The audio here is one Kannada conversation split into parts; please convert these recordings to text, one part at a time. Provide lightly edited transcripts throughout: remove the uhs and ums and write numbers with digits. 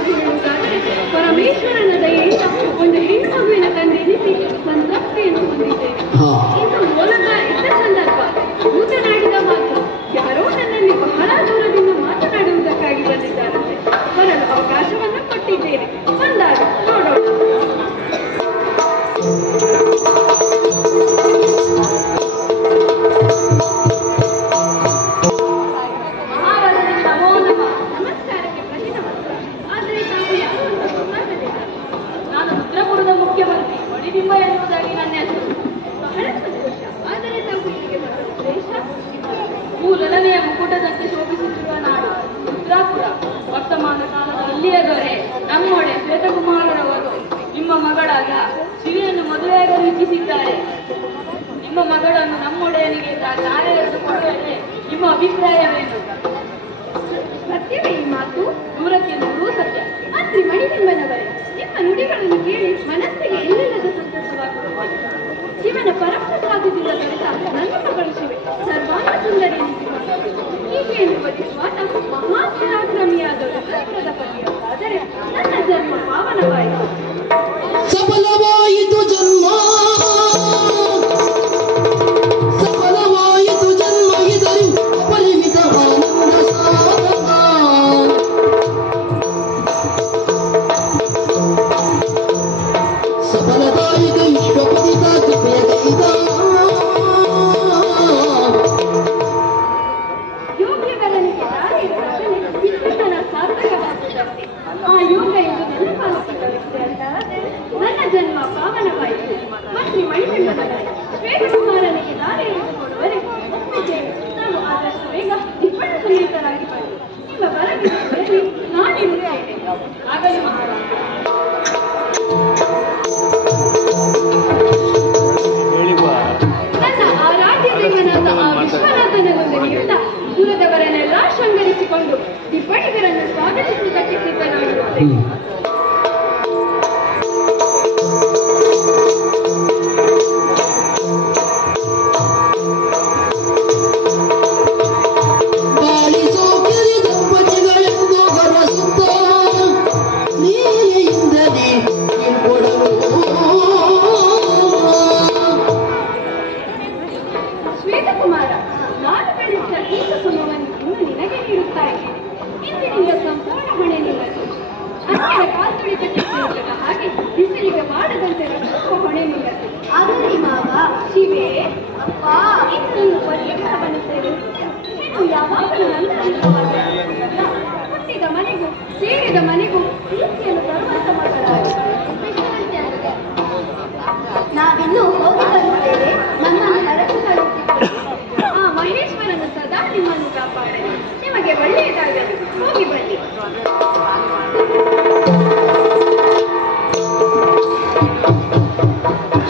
ಸ್ಪಷ್ಟವಾಗಿ ಹೇಳುವುದಾದರೆ ಪರಮೇಶ್ವರನ ದಯೆಯಿಂದ ಒಂದು ಹೆಣ್ಣು ಮಗುವಿನ ತಂದೆನಿಸಿ ಸಂತೃಪ್ತಿಯನ್ನು ಹೊಂದಿದ್ದೇನೆ. ಇದು ಮೂಲಕ ಇದ್ದ ಸಂದರ್ಭ ಊತನಾಡಿದ ಮಾತು ಯಾರೋ ನನ್ನಲ್ಲಿ ಬಹಳ ದೂರದಿಂದ ಮಾತನಾಡುವುದಕ್ಕಾಗಿ ಬಂದಿದ್ದಾರಂತೆ. ಬರಲು ಅವಕಾಶವನ್ನು ಕೊಟ್ಟಿದ್ದೇನೆ. ಬಂದಾಗ ನೋಡೋಣ. ನಮಸ್ಕಾರಕ್ಕೆ ಪ್ರತಿ ನಮಸ್ಕಾರ. ಆದರೆ ತಾವು ಯಾರು ಅಂತ ಗೊತ್ತಾಗಲಿಲ್ಲ. ನಾನು ರುದ್ರಪುರದ ಮುಖ್ಯಮಂತ್ರಿ ಒಳಿಬಿಂಬ ಎನ್ನುವುದಾಗಿ ನನ್ನ ಹೆಸರು. ಬಹಳ ಸಂತೋಷ. ಆದರೆ ತಾವು ಇಲ್ಲಿಗೆ ಬರುವ ಉದ್ದೇಶ? ಮೂರನೆಯ ಮುಕುಟದಂತೆ ಶೋಭಿಸುತ್ತಿರುವ ನಾಡು ರುದ್ರಾಪುರ. ವರ್ತಮಾನ ಕಾಲದ ಇಲ್ಲಿಯ ದೊರೆ ನಮ್ಮೊಡೆ ಶ್ವೇತಕುಮಾರರವರು ನಿಮ್ಮ ಮಗಳಾದ ಶಿವಿಯನ್ನು ಮದುವೆಯಾಗಲು ಇಚ್ಛಿಸಿದ್ದಾರೆ. ನಿಮ್ಮ ಮಗಳನ್ನು ನಮ್ಮೊಡೆಯನಿಗೆ ತಾರೆ ಎಳೆದುಕೊಳ್ಳುವಲ್ಲಿ ನಿಮ್ಮ ಅಭಿಪ್ರಾಯವೇನು? ಸತ್ಯವೇ ಈ ಮಾತು? ನೂರಕ್ಕೆ ನೂರು ಸತ್ಯ. ಮಂತ್ರಿ ಮಣಿಬಿಂಬನವರೇ, ನಿಮ್ಮ ನುಡಿಗಳನ್ನು ಕೇಳಿ ಮನಸ್ಸಿಗೆ ಎಲ್ಲೆಲ್ಲದ ಸಂತೋಷವಾಗುತ್ತದೆ. ಶಿವನ ಪರಪ್ರಸಾದದಿಂದ ದೊರೆತ ನನ್ನ ಮಗಳು ಶಿವೆ ಸರ್ವಾಂಗ ಸುಂದರಿ ಎನಿಸಿಕೊಂಡರು. ಹೀಗೆ ಎನ್ನುವ ಮಹಾಪರಾಕ್ರಮಿಯಾದ ರುದ್ರಪುರದ ಪತಿಯಾದರೆ ನನ್ನ ಜನ್ಮ ಪಾವನವಾಯಿತು. ಸಫಲವಾಯಿತು ಜನ್ಮ, ಸಫಲವಾಯಿತು ಜನ್ಮ, ಇದರಿಂದ ಅಪರಿಮಿತ ಆನಂದ ಸಾಧನ. ಸಫಲದಾಯಿತು ವಿಶ್ವಪತಿತ ಕೃಪೆಯದೈದ. ಯೋಗ್ಯಗಳನಿಗೆ ದಾರಿ ಇರುವಾಗಲೇ ವಿಶ್ವತನ ಸಾರ್ಥಕವಾಗುವುದಂತೆ. ಆ ಯೋಗ ಎಂದು ನನ್ನ ಪಾಲಿಸಿಕೊಳ್ಳುತ್ತೆ ಅಂತ ನನ್ನ ಜನ್ಮ ಪಾವನವಾಯಿತು. ಮಂತ್ರಿ ಮಣಿಬಿಂಬನವರೇ, ಶ್ವೇತಕುಮಾರನಿಗೆ ದಾರಿ ಎಳೆದುಕೊಡುವರೆ ಒಪ್ಪಿದ್ದೇವೆ. ನಾವು ಆದಷ್ಟು ಬೇಗ ನಿಪ್ಪಣ ಸಹಿತರಾಗಿ ಬನ್ನಿ. ನಿಮ್ಮ ಬರಗಿದ್ದಲ್ಲಿ ನಾನಿರುತ್ತೇನೆ. ಆಗಲಿ ಮಹಾರಾಜ. ನನ್ನ ಆರಾಧ್ಯ ದೇವನಾದ ಆ ವಿಶ್ವನಾಥನನ್ನು ನೆನೆಯುತ್ತಾ ದೂರದವರನ್ನೆಲ್ಲ ಶೃಂಗರಿಸಿಕೊಂಡು ದಿಬ್ಬಣಿಗರನ್ನು ಸ್ವಾಗತಿಸುವುದಕ್ಕೆ ಸಿದ್ಧನಾಗಿರುತ್ತೇನೆ. ಶ್ವೇತಕುಮಾರ, ನಾನು ಬೆಳೆಸಿದ ಈ ಕುಸುಮವನ್ನು ಇನ್ನು ನಿನಗೆ ನೀಡುತ್ತಾ ಇದ್ದೇನೆ. ಇಂದಿನಿಂದ ಸಂಪೂರ್ಣ ಹೊಣೆ ನಿಲ್ಲದು. ಅನ್ಯರ ಕಾಲ್ತುಳಿತಕ್ಕೆ ಹಾಗೆ ಬಿಸಿಲಿಗೆ ಮಾಡದಂತೆ ರಕ್ಷಿಸುವ ಹೊಣೆ ನಿಲ್ಲದು. ಆಗಲಿ ಮಾವ. ಶಿವೆ, ಅಪ್ಪ, ಇನ್ನು ಪರಿಹಾರವನ್ನು ಸೇರಿಸುತ್ತೆ. ಇನ್ನು ಯಾವಾಗಲೂ ನನ್ನ ಹುಟ್ಟಿದ ಮನೆಗೂ ಸೇರಿದ ಮನೆಗೂ ಪ್ರೀತಿಯನ್ನು ಬರುವಂತ ಮಾಡಲಾಗಿದೆ. ನಾವಿನ್ನೂ ಹೋಗಿ ಬರುತ್ತೇವೆ. ನಮ್ಮನ್ನು ಹರಸಿಕೊಳ್ಳುತ್ತಿದ್ದೇವೆ. ಆ ಮಹೇಶ್ವರನು ಸದಾ ನಿಮ್ಮನ್ನು ಕಾಪಾಡಲಿ. ನಿಮಗೆ ಒಳ್ಳೆಯದಾಗಲಿ. ಹೋಗಿ ಬನ್ನಿ.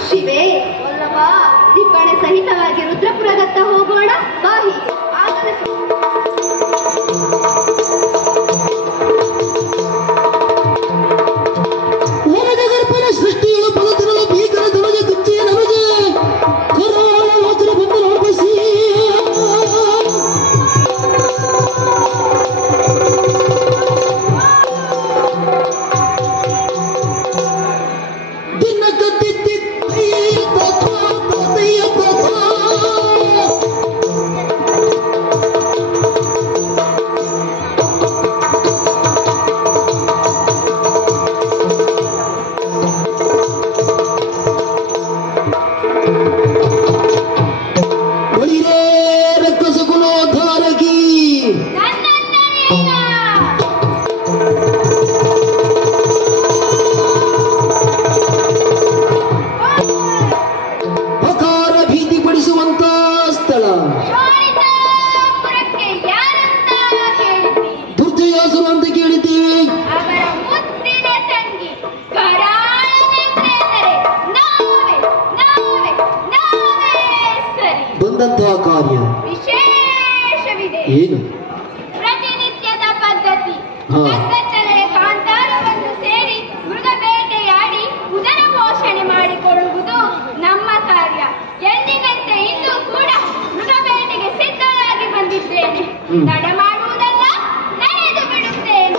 ಶಿವೆ, ವಲ್ಲಭ, ದಿಬ್ಬಣೆ ಸಹಿತವಾಗಿ ರುದ್ರಪುರದತ್ತ ಹೋಗೋಣ. ಬಾಹಿ ಆಗಲೇ ಸೃಷ್ಟಿಗಳು ಬಲತಿರಲು ಭೀಕರ ಧನಗೆ ಕುಚ್ಚಿಯ ನಮಗೆ ಕರಾಳ ಬಂದು ನೋಡಿಸಿ ದಿನ ಕತ್ತಿತ್ತಿ ಬಂದಂತಹ ಕಾರ್ಯ ವಿಶೇಷವಿದೆ. ಏನು? ಪ್ರತಿನಿತ್ಯದ ಪದ್ಧತಿ. ಕಗ್ಗತ್ತಲೆಯ ಕಾಂತಾರವನ್ನು ಸೇರಿ ಮೃಗ ಬೇಟೆಯಾಡಿ ಉದರ ಪೋಷಣೆ ಮಾಡಿಕೊಳ್ಳುವುದು ನಮ್ಮ ಕಾರ್ಯ. ಎಂದಿನಂತೆ ಇಂದು ಕೂಡ ಮೃಗ ಬೇಟೆಗೆ ಸಿದ್ಧರಾಗಿ ಬಂದಿದ್ದೇನೆ. ತಡ ಮಾಡುವುದಲ್ಲ, ನಡೆದು ಬಿಡುತ್ತೇನೆ.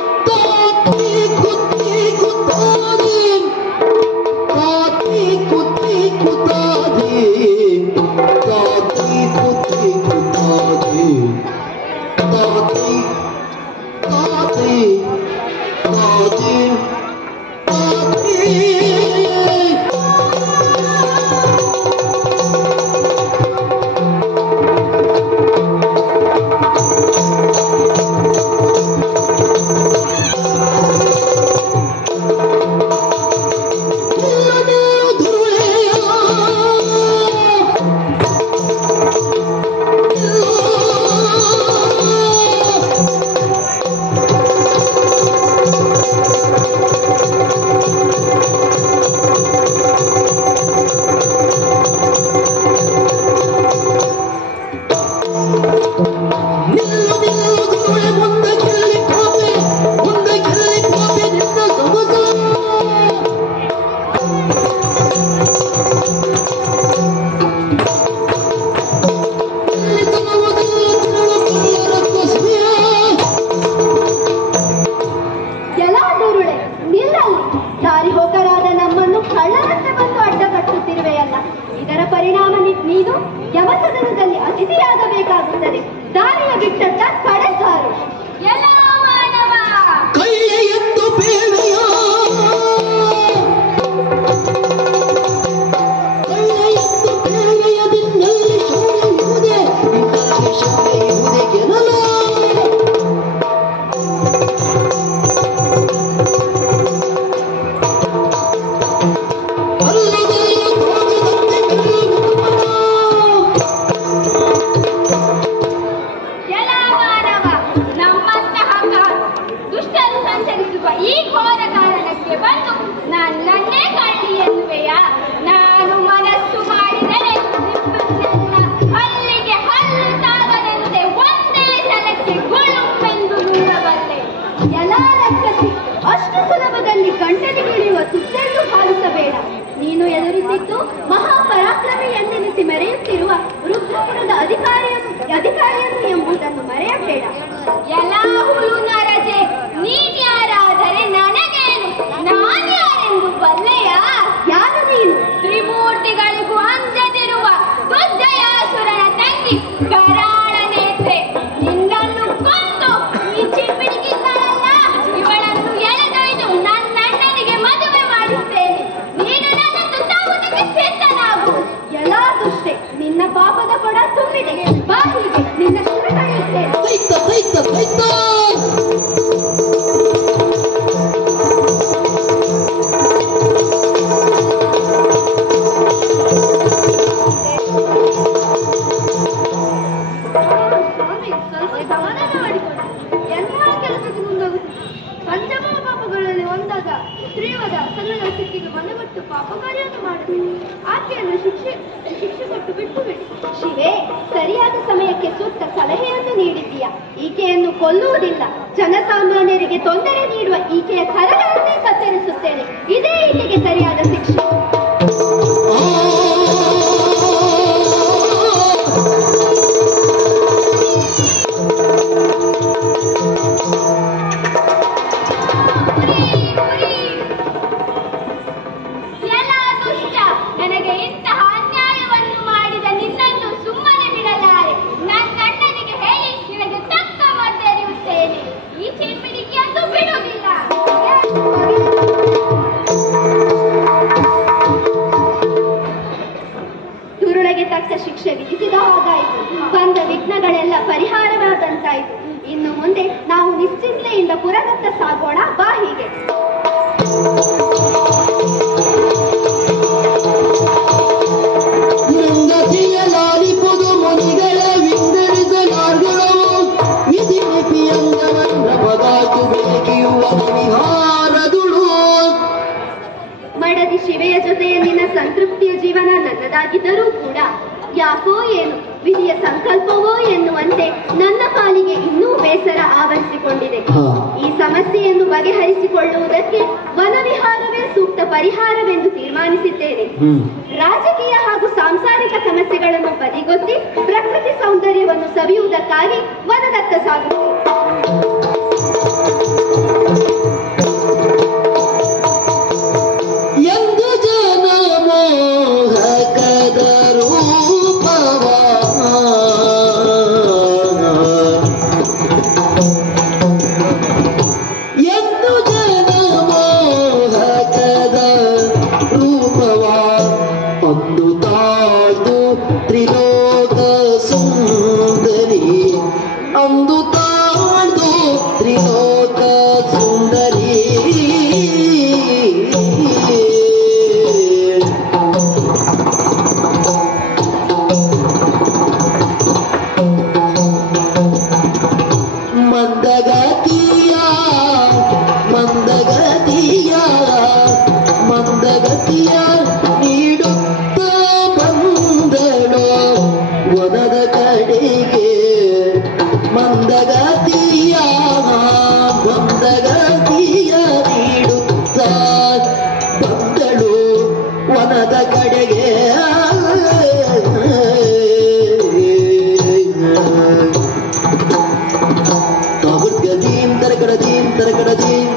ಮಂದಗತಿಯ ಮಂದಗತಿಯ ಮಂದಗತಿಯ ನೀಡುತ್ತ ಬಂದಳು ವನದ ಕಡೆಗೆ ಮಂದಗತಿಯ ಮಂದಗತಿಯ ನೀಡುತ್ತ ಬಂದಳು ವನದ ಕಡೆಗೆ ತಾಗುದ್ಗದೀಂ ತರಕಡದೀಂ ತರಕಡದೀಂ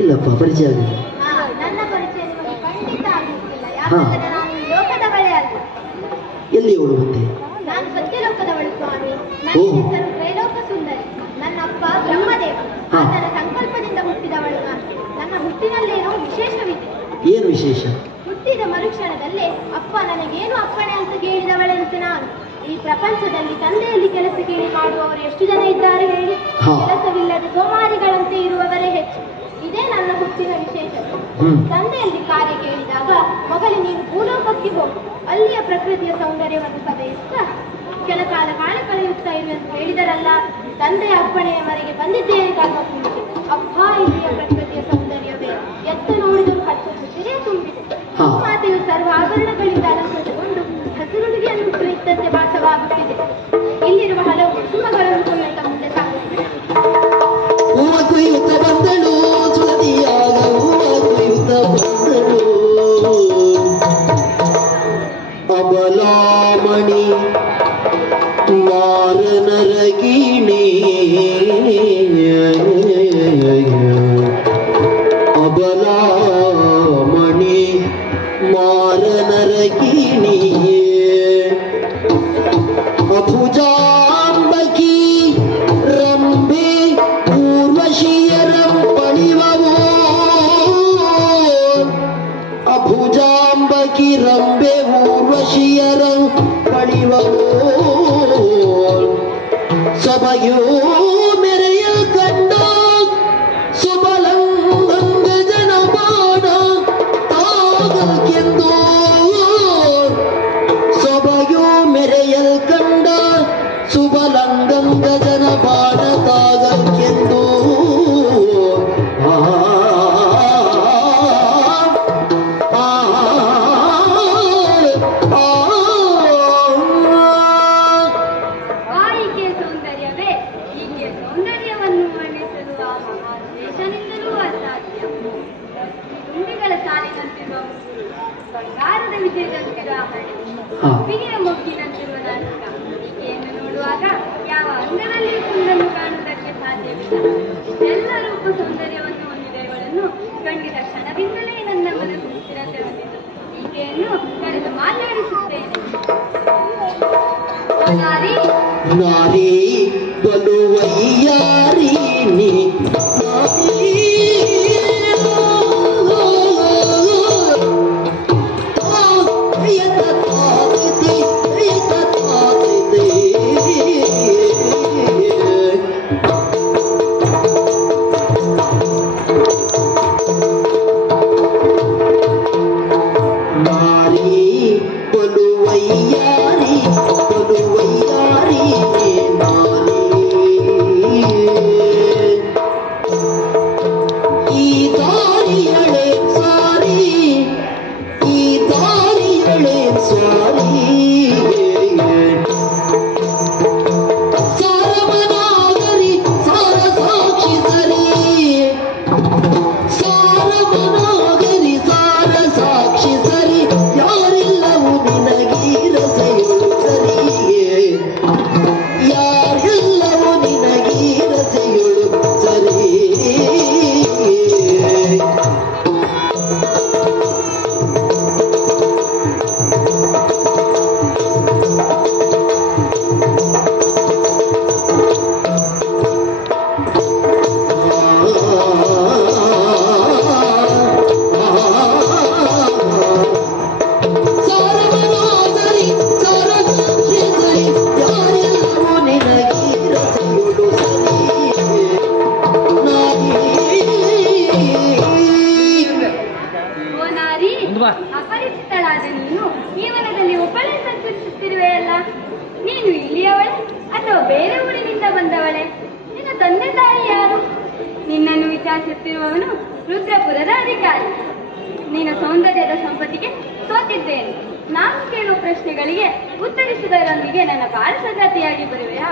ಇಲ್ಲಪ್ಪ ಪರಿಚಯ ಆಗಿದೆ. ನನ್ನ ಪರಿಚಯ ನಿಮಗೆ ಖಂಡಿತ ಆಗುತ್ತಿಲ್ಲ. ಯಾಕಂದರೆ ನಾನು ಈ ಲೋಕದವಳೇ ಅಲ್ಲ. ಎಲ್ಲಿ ಅವಳು ಮತ್ತೆ? ನಾನು ಸತ್ಯಲೋಕದವಳು ಸ್ವಾಮಿ. ನನ್ನ ಹೆಸರು ತ್ರೈಲೋಕ ಸುಂದರಿ. ನನ್ನ ಅಪ್ಪ ಬ್ರಹ್ಮದೇವ. ಆತನ ಸಂಕಲ್ಪದಿಂದ ಹುಟ್ಟಿದವಳು ನಾನು. ನನ್ನ ಹುಟ್ಟಿನಲ್ಲೇನೋ ವಿಶೇಷವಿದೆ. ಏನು ವಿಶೇಷ? ಹುಟ್ಟಿದ ಮರುಕ್ಷಣದಲ್ಲೇ ಅಪ್ಪ ನನಗೇನು ಅಪ್ಪಣೆ ಅಂತ ಕೇಳಿದವಳಂತೆ ನಾನು. ಈ ಪ್ರಪಂಚದಲ್ಲಿ ತಂದೆಯಲ್ಲಿ ಕೆಲಸ ಕೇಳಿ ಮಾಡುವವರು ಎಷ್ಟು ಜನ ಇದ್ದಾರೆ ಹೇಳಿ? ಕೆಲಸವಿಲ್ಲದೆ ಸೋಮಾರಿಗಳಂತೆ ಇರುವವರೇ ಹೆಚ್ಚು. ಇದೇ ನನ್ನ ಹುಟ್ಟಿನ ವಿಶೇಷತೆ. ತಂದೆಯಲ್ಲಿ ಕಾರ್ಯ ಕೇಳಿದಾಗ ಮಗಲಿ ನೀನು ಭೂಲೋಕಕ್ಕೆ ಹೋಗು, ಅಲ್ಲಿಯ ಪ್ರಕೃತಿಯ ಸೌಂದರ್ಯವನ್ನು ಸವೆಯುತ್ತಾ ಕೆಲ ಕಾಲ ಕಾಲ ಕಳೆಯುತ್ತಾ ಇರು ಎಂದು ಹೇಳಿದರಲ್ಲ. ತಂದೆಯ ಅಪ್ಪಣೆಯವರೆಗೆ ಬಂದಿದ್ದೇನೆ ಕರ್ಮಕ್ಕೆ. ಅಪ್ಪ ಇಲ್ಲಿಯ ಪ್ರಕೃತಿಯ ಸೌಂದರ್ಯವೇ ಎತ್ತ ನೋಡಿದರೂ ಹಚ್ಚ ಹಸಿರೇ ತುಂಬಿದೆ. ಮಾತೆಯು ಸರ್ವ ಆಭರಣಗಳಿಂದ ಅಲಂಕೃತಗೊಂಡು ಹಸಿರುಡುಗೆಯನ್ನು ಕುರಿತಂತೆ ಭಾಸವಾಗುತ್ತಿದೆ. ಇಲ್ಲಿರುವ ಹಲವು ಕುಸುಮಗಳನ್ನು ಸಮೇತ ಮುಂದೆ ಸಾಗುತ್ತಿದೆ. ಹೂವ ಕೊಯ್ಯುತ್ತ ಬಂದಳು ಸುರತಿಯಾಗ ಹೂವ ಕೊಯ್ಯುತ್ತ ಬಂದಳು ಅಬಲಾಮಣಿ ಮಾರನರಗಿಣಿ ಅಬಲಾಮಣಿ ಮಾರನರಗಿಣಿ ಅಭುಜಾಂಬಕಿ ರಂಬೆ ಊರ್ವಶಿಯರಂ ಪಣಿವವೋ ಅಭುಜಾಂಬಕಿ ರಂಬೆ ಊರ್ವಶಿಯರಂ ಪಣಿವವೋ ಸಭೆಯೋ ಮೆರೆಯ ಕಂಡ ಸುಬಲಂಗ ಜನಮಾನ ತಾಗಕೆಂದು ಸಭೆಯೋ ಮೆರೆಯಲ್ ಕಂಡ ಸುಬಲಂಗಂಗ ಜನ ಬಾಣ ತಾಗಕೆಂದು ಆಯಿಕೆ ಸೌಂದರ್ಯವೇ ಹೀಗೆ ಸೌಂದರ್ಯವನ್ನು ವರ್ಣಿಸಲು ಆ ಮಹಾದೇಶನಿಂದಲೂ ಅಸಾಧ್ಯ. ತುಂಬಿಗಳ ಸಾಲಿನಂತಿರುವ ಬಂಗಾರದ ವಿಜಯದಂತಿರುವ ಬಿಗಿಯ ಮೊಗ್ಗಿನಂತಿರುವ ನಾಟಕ ಈಕೆಯನ್ನು ನೋಡುವಾಗ ಯಾವ ಅಂಗದಲ್ಲಿಯೂ ಸುಂದರನ್ನು ಕಾಣುವುದಕ್ಕೆ ಸಾಧ್ಯವಿಲ್ಲ. ಎಲ್ಲ ರೂಪ ಸೌಂದರ್ಯವನ್ನು ಹೊಂದಿದೆಗಳನ್ನು ಕಂಡಿದ ಕ್ಷಣದಿಂದಲೇ ನನ್ನ ಮನಸ್ಸು ಸ್ಥಿರತೆ ಹೊಂದಿತು. ಈಕೆಯನ್ನು ಕರೆದು ಮಾತಾಡಿಸುತ್ತೇನೆ. ನಾರಿ ನಾರಿ ಬಲುವಯ್ಯಾರಿ ನೀ ನಾರಿ ಅಪರಿಚಿತಳಾದ ನೀನು ಈ ವನದಲ್ಲಿ ಒಬ್ಬಳೇ ಸಂಚರಿಸುತ್ತಿರುವೆಯಲ್ಲ. ನೀನು ಇಲ್ಲಿಯವಳೆ ಅಥವಾ ಬೇರೆ ಊರಿನಿಂದ ಬಂದವಳೆ? ನಿನ್ನ ತಂದೆ ತಾಯಿ ಯಾರು? ನಿನ್ನನ್ನು ವಿಚಾರಿಸುತ್ತಿರುವವನು ರುದ್ರಪುರದ ಅಧಿಕಾರಿ. ನಿನ್ನ ಸೌಂದರ್ಯದ ಸಂಪತ್ತಿಗೆ ಸೋತಿದ್ದೇನೆ. ನಾನು ಕೇಳುವ ಪ್ರಶ್ನೆಗಳಿಗೆ ಉತ್ತರಿಸುವುದರೊಂದಿಗೆ ನನ್ನ ಬಾಲಸಂಗಾತಿಯಾಗಿ ಬರುವೆಯಾ?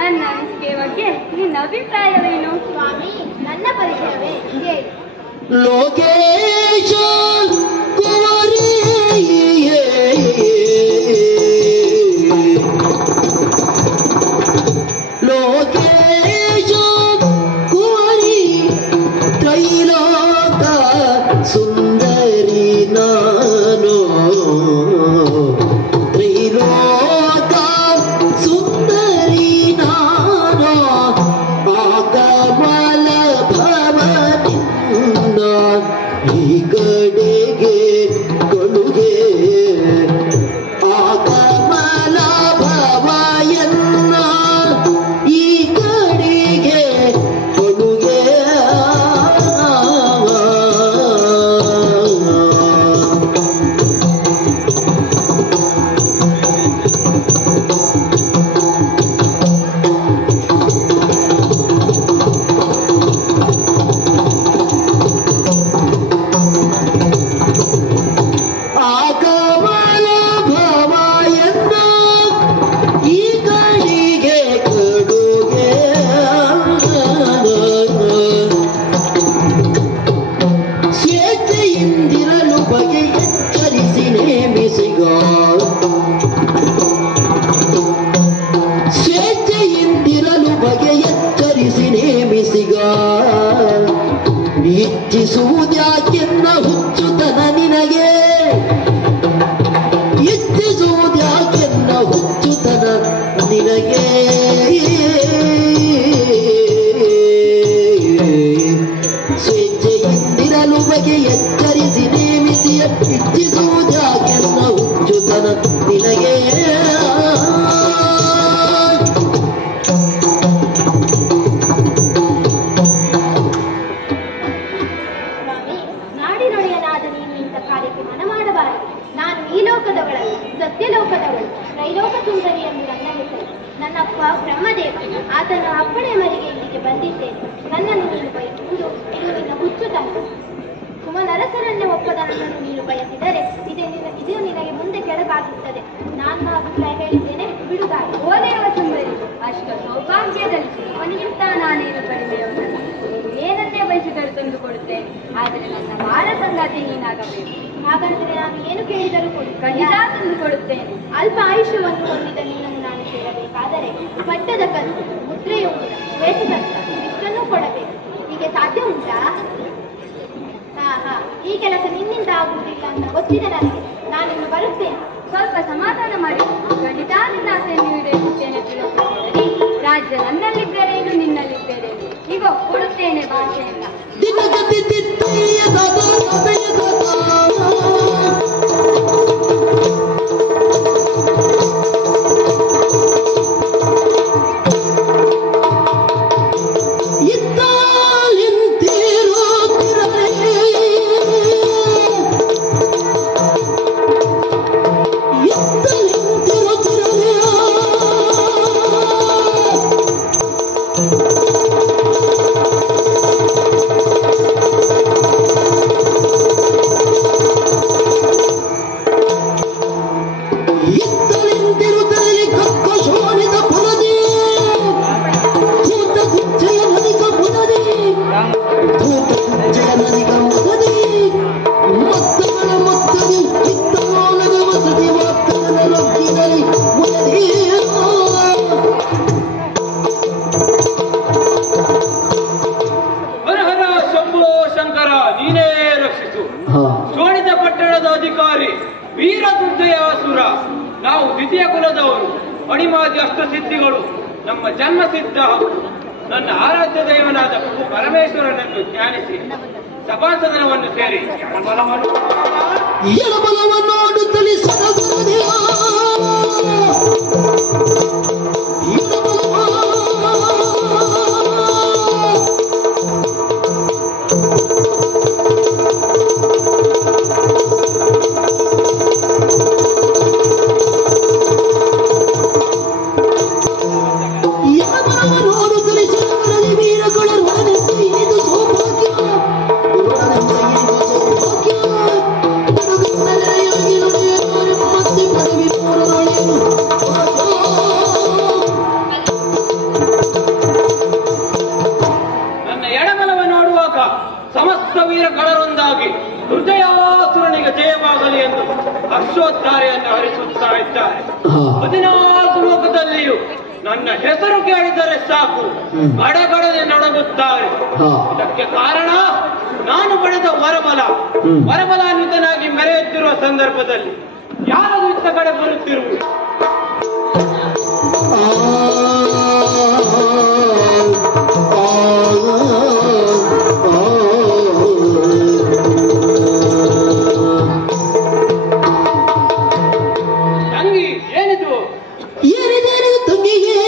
ನನ್ನ ಅನಿಸಿಕೆಯ ಬಗ್ಗೆ ನಿನ್ನ ಅಭಿಪ್ರಾಯವೇನು? ಸ್ವಾಮಿ, ನನ್ನ ಪರಿಚಯವೇ ಹೇಳಿ. ಲೋಕೇಶ ಕುಮಾರಿ ಲೋಕೇಶ ಕುಮಾರಿ ತ್ರೈಲೋಕ ಸುಂದರಿ ನಾನು ತ್ರೈಲೋಕ ಸುಂದರಿ ನಾನು ಆಗಮಲ ಭವನಿಂದ ಈ ಕಡೆಗೆ ಕೊಡುಗೆ ಆಗಮಲ ಭವಯನ್ನ ಈ ಕಡೆಗೆ ಕೊಡುಗೆ ಆಗಮನ ಭವಯನ್ನ ಈ ಕಡೆಗೆ ಕೊಡುಗೆ ಸ್ವೇಚ್ಛೆಯಿಂದಿರಲು ಬಗೆ ಎಚ್ಚರಿಸಿ ನೇಮಿಸಿಗ ಸ್ವೇಚ್ಛೆಯಿಂದಿರಲು ಬಗೆ ಎಚ್ಚರಿಸಿ ನೇಮಿಸಿಗ ಇಚ್ಛಿಸುವುದ್ಯಾಕೆನ್ನ ಹುಚ್ಚುತನ ನಿನಗೆ ಇಚ್ಛಿಸುವುದ್ಯಾಕೆನ್ನ ಹುಚ್ಚುತನ ನಿನಗೆ ಸ್ವೇಚ್ಛೆಯಿಂದಿರಲು ಬಗೆ ಎಚ್ಚರಿಸಿ ನೇಮಿಸಿ ಇಚ್ಛಿಸುವುದ್ಯಾಕೆನ್ನ ಹುಚ್ಚುತನ ನಿನಗೆ ಸ್ವಾಮಿ, ನಾಡಿನೊಡೆಯನಾದ ನೀನು ಇಂಥ ಕಾರ್ಯಕ್ಕೆ ಮನ ಮಾಡಬಾರದು. ನಾನು ಈ ಲೋಕದವಳಲ್ಲ, ಸತ್ಯಲೋಕದವಳು. ತ್ರೈಲೋಕ ಸುಂದರಿ ಎಂದು ನನ್ನ ಹೆಸರು. ನನ್ನಪ್ಪ ಬ್ರಹ್ಮದೇವ. ಆತನ ಅಪ್ಪಣೆ ಮೇರೆಗೆ ಇಲ್ಲಿಗೆ ಬಂದಿದ್ದೇನೆ. ನನ್ನನ್ನು ನೀನು ಬಯಸುವುದು ಇದು ನಿನ್ನ ಹುಚ್ಚುತನ. ಸುಮನರಸರನ್ನೇ ಒಪ್ಪದ ನನ್ನನ್ನು ನೀನು ಬಯಸಿದರೆ ಇದು ನಿನಗೆ ಮುಂದೆ ಕೆಳಗಾಗುತ್ತದೆ. ನನ್ನ ಅಭಿಪ್ರಾಯ ಹೇಳಿದ್ದೇನೆ, ಬಿಡುಗಾಡಿ. ಓ ದೇವ ಸುಂದರಿ, ಅಷ್ಟ ಸೌಭಾಗ್ಯದಲ್ಲಿ ಅವನಿಗಿಂತ ನಾನೇನು ಕಡಿಮೆಯವನಲ್ಲ. ಏನನ್ನೇ ಬಯಸಿದರೂ ತಂದು ಕೊಡುತ್ತೇನೆ. ಆದರೆ ನನ್ನ ಬಾಳ ಸಂಗಾತಿ ನೀನಾಗಬೇಕು. ಹಾಗಂದರೆ ನಾನು ಏನು ಕೇಳಿದರೂ ಕೊಡು. ಖಂಡಿತ ತಂದು ಕೊಡುತ್ತೇನೆ. ಅಲ್ಪ ಆಯುಷ್ಯವನ್ನು ಹೊಂದಿದ ನೀನನ್ನು ನಾನು ಸೇರಬೇಕಾದರೆ ಪಟ್ಟದ ಕಲ್ಲು, ಮುದ್ರೆಯುಂಗುರ, ಶ್ವೇತಕರ್ತ ಇಷ್ಟನ್ನೂ ಕೊಡಬೇಕು. ಹೀಗೆ ಸಾಧ್ಯ ಉಂಟಾ? ಈ ಕೆಲಸ ನಿನ್ನಿಂದ ಆಗುವುದಿಲ್ಲ ಅಂತ ಗೊತ್ತಿದೆ ನನಗೆ. ನಾನಿನ್ನು ಬರುತ್ತೇನೆ. ಸ್ವಲ್ಪ ಸಮಾಧಾನ ಮಾಡಿ. ಖಂಡಿತ ನಿನ್ನ ಆಸೆಯನ್ನು ಈಡೇರಿಸುತ್ತೇನೆ. ತಿಳುಕೊಳ್ಳಿ, ರಾಜ್ಯ ನನ್ನಲ್ಲಿದ್ದರೇನು ನಿನ್ನಲ್ಲಿದ್ದರೇನು. ಈಗ ಕೊಡುತ್ತೇನೆ ಭಾಷೆಯನ್ನ. ದಿನಗತಿ ತಿತ್ತಿಯದ ನಾವು ದ್ವಿತೀಯ ಕುಲದವರು. ಮಣಿಮಾದಿ ಅಷ್ಟಸಿದ್ಧಿಗಳು ನಮ್ಮ ಜನ್ಮಸಿದ್ಧ ಹಕ್ಕು. ನನ್ನ ಆರಾಧ್ಯ ದೈವನಾದ ಪ್ರಭು ಪರಮೇಶ್ವರನನ್ನು ಧ್ಯಾನಿಸಿ ಸಭಾಸದನವನ್ನು ಸೇರಿ ಎಳಬಲವನ್ನು ಆಡುತ್ತಲೇ ಸದಗುರುದೇವ ಜಯವಾಗಲಿ ಎಂದು ಹರ್ಷೋದ್ಧಾರೆಯನ್ನು ಹರಿಸುತ್ತಾ ಇದ್ದಾರೆ. 14 ಲೋಕದಲ್ಲಿಯೂ ನನ್ನ ಹೆಸರು ಕೇಳಿದರೆ ಸಾಕು ಗಡಗಡನೆ ನಡಗುತ್ತಾರೆ. ಇದಕ್ಕೆ ಕಾರಣ ನಾನು ಪಡೆದ ವರಬಲಾನ್ವಿತನಾಗಿ ಮೆರೆಯುತ್ತಿರುವ ಸಂದರ್ಭದಲ್ಲಿ ಯಾರದು ಇತ್ತ ಕಡೆ ಬರುತ್ತಿರುವುದು? ತಂಗಿ ಏನಿದು? ಏನಿದೇನು ತಂಗಿಗೆ?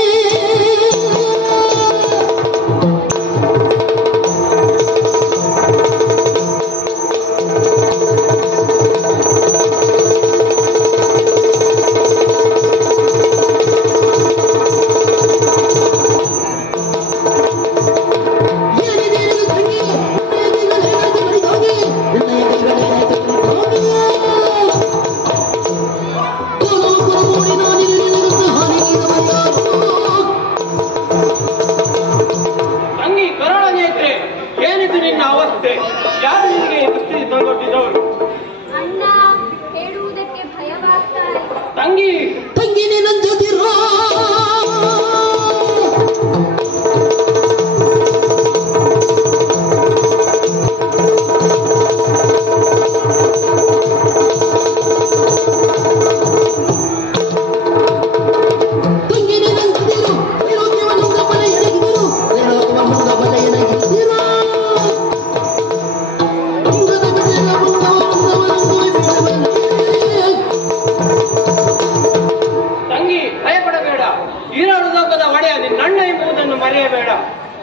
ಮರೆಯಬೇಡ.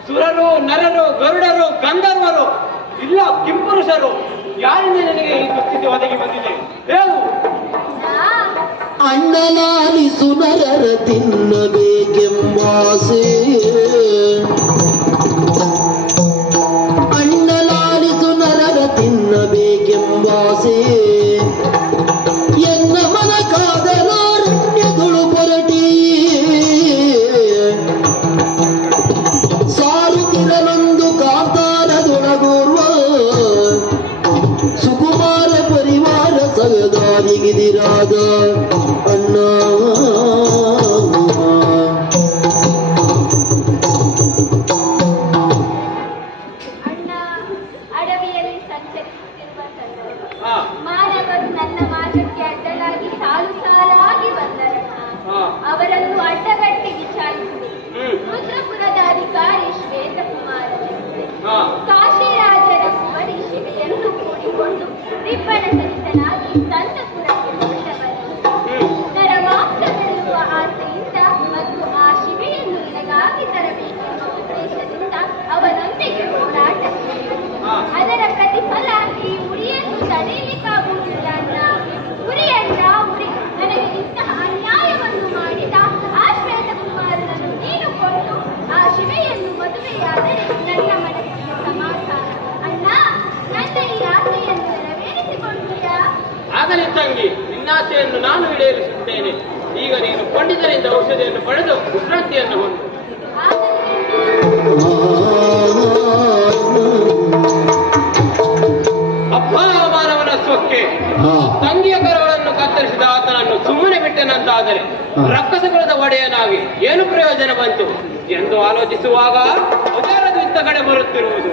ಸುರರು, ನರರು, ಗರುಡರು, ಗಂಧರ್ವರು ಇಲ್ಲ ಕಿಂಪುರುಷರು ಯಾರಿಂದ ನನಗೆ ಈ ದುಸ್ಥಿತಿ ಒದಗಿ ಬಂದಿದೆ ಹೇಳು. ಅಣ್ಣಲಾಲಿಸು ನರರ ತಿನ್ನಬೇಕೆಂಬಾಸೆ, ಅಣ್ಣಲಾಲಿಸು ನರರ ತಿನ್ನಬೇಕೆಂಬಾಸೆ, ಎನ್ನ ಮನ ಕಾದಲಾರಣ್ಯಗಳು ಹೊರಟಿ ಸಾರುತ್ತಿರಲೊಂದು ಕಾಂತಾರದೊಳಗೋರ್ವ ಸುಕುಮಾರ ಪರಿವಾರ ಸಗದಾದಿಗಿದಿರಾದ ಅಣ್ಣ. ಅಣ್ಣ, ಅಡವಿಯಲ್ಲಿ ಸಂಚರಿಸುತ್ತಿರುವ ಸಂದರ್ಭ ಮಾನವರು ನನ್ನ ಮಾರ್ಗಕ್ಕೆ ಅಡ್ಡಲಾಗಿ ಸಾಲು ಸಾಲಾಗಿ ಬಂದರಣ್ಣ. ಅವರನ್ನು ಅಡ್ಡಗಟ್ಟಿ ವಿಚಾರಿಸಿದೆ. ರುದ್ರಪುರದ ಅಧಿಕಾರಿ ಶ್ವೇತಕುಮಾರನಿಗೆ ಕಾಶಿರಾಜರ ಕುವರಿ ಶಿವೆಯನ್ನು ಕೂಡಿಕೊಂಡು ರಿಬ್ಬಣ ಸಹಿತನಾಗಿ ಸಂತಪುರಕ್ಕೆ ಹೊರಟವರು. ನರಮಾಂಸಗಳಿರುವ ಆಸೆಯಿಂದ ಮತ್ತು ಆ ಶಿವೆಯನ್ನು ನಿನಗಾಗಿ ತರಬೇಕೆಂಬ ಉದ್ದೇಶದಿಂದ ಅವನೊಂದಿಗೆ ಹೋರಾಟಕ್ಕೆ ಅದರ ಪ್ರತಿಫಲ ಈ ಉರಿಯನ್ನು ತಡೆಯಲಿಕ್ಕಾಗುವುದಿಲ್ಲ ಅಣ್ಣ. ಉರಿಯಣ್ಣ ಉರಿ, ನನಗೆ ಇಂತಹ ಅನ್ಯಾಯವನ್ನು ಮಾಡಿದ ಆ ಶ್ವೇತಕುಮಾರನನ್ನು ನೀನು ಕೊಂಡು ಆ ಶಿವೆಯನ್ನು ಮದುವೆಯಾದರೆ ನನ್ನ ಮನಸ್ಸಿಗೆ ಸಮಾಧಾನ. ಅಣ್ಣ, ನನ್ನ ಈ ಆಸೆಯನ್ನು ನೆರವೇರಿಸಿಕೊಳ್ಳುತ್ತೀಯಾ? ಆಗಲಿ ತಂಗಿ, ನಿನ್ನಾಸೆಯನ್ನು ನಾನು ಈಡೇರಿಸುತ್ತೇನೆ. ಈಗ ನೀನು ಪಂಡಿತರಿಂದ ಔಷಧಿಯನ್ನು ಪಡೆದು ವಿಶ್ರಾಂತಿಯನ್ನು ಹೊಂದು. ಅಪ್ಪ ಮಾನವನ ಸ್ವಕ್ಕೆ ತಂಗಿಯ ಕರಗಳನ್ನು ಕತ್ತರಿಸಿದ ಆತನನ್ನು ಸುಮ್ಮನೆ ಬಿಟ್ಟೆನಂತಾದರೆ ರಕ್ಕಸಗಳದ ಒಡೆಯನಾಗಿ ಏನು ಪ್ರಯೋಜನ ಬಂತು ಎಂದು ಆಲೋಚಿಸುವಾಗ ಉದಾರದ ಇತ್ತ ಕಡೆ ಬರುತ್ತಿರುವುದು.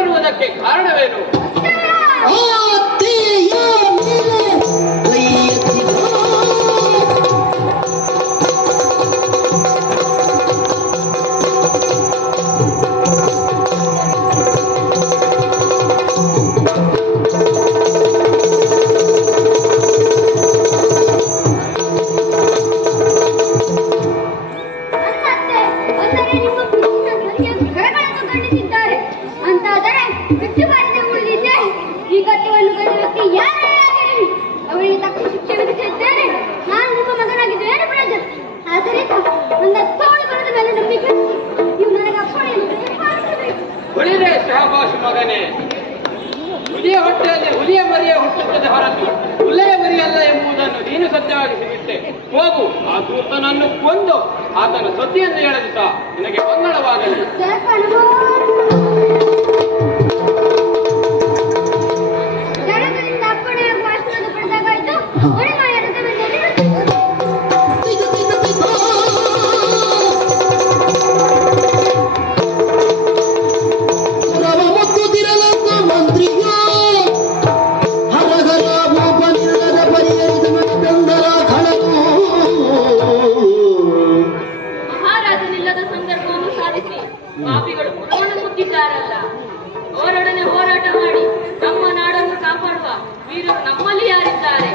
ಬರುವುದಕ್ಕೆ ಕಾರಣವೇನು? ಆತೆಯ ಮೇಲೆ ಕೈ ಎತ್ತಿದ ಹುಲಿರೇ ಶಹಬಾಷ್ ಮಗನೇ, ಹುಲಿಯ ಹೊಟ್ಟೆಯಲ್ಲಿ ಹುಲಿಯ ಮರಿಯ ಹುಟ್ಟುತ್ತದೆ ಹೊರತು ಹುಲಿಯ ಮರಿಯಲ್ಲ ಎಂಬುದನ್ನು ನೀನು ಸತ್ಯವಾಗಿಸಿಬಿಟ್ಟೆ. ಹೋಗು, ಆ ದೂತನನ್ನು ಕೊಂದು ಆತನ ಸೊತ್ತಿಯನ್ನು ಎಳೆದು ಸಹ ನಿನಗೆ ಮಂಗಳವಾಗಲಿ. ಮಹಾರಾಜನಿಲ್ಲದ ಸಂದರ್ಭವನ್ನು ಸಾಧಿಸಿ ಪಾಪಿಗಳು ಪುರವನ್ನು ಮುತ್ತಿದ್ದಾರಲ್ಲ, ಅವರೊಡನೆ ಹೋರಾಟ ಮಾಡಿ ನಮ್ಮ ನಾಡನ್ನು ಕಾಪಾಡುವ ವೀರರು ನಮ್ಮಲ್ಲಿ ಯಾರಿದ್ದಾರೆ?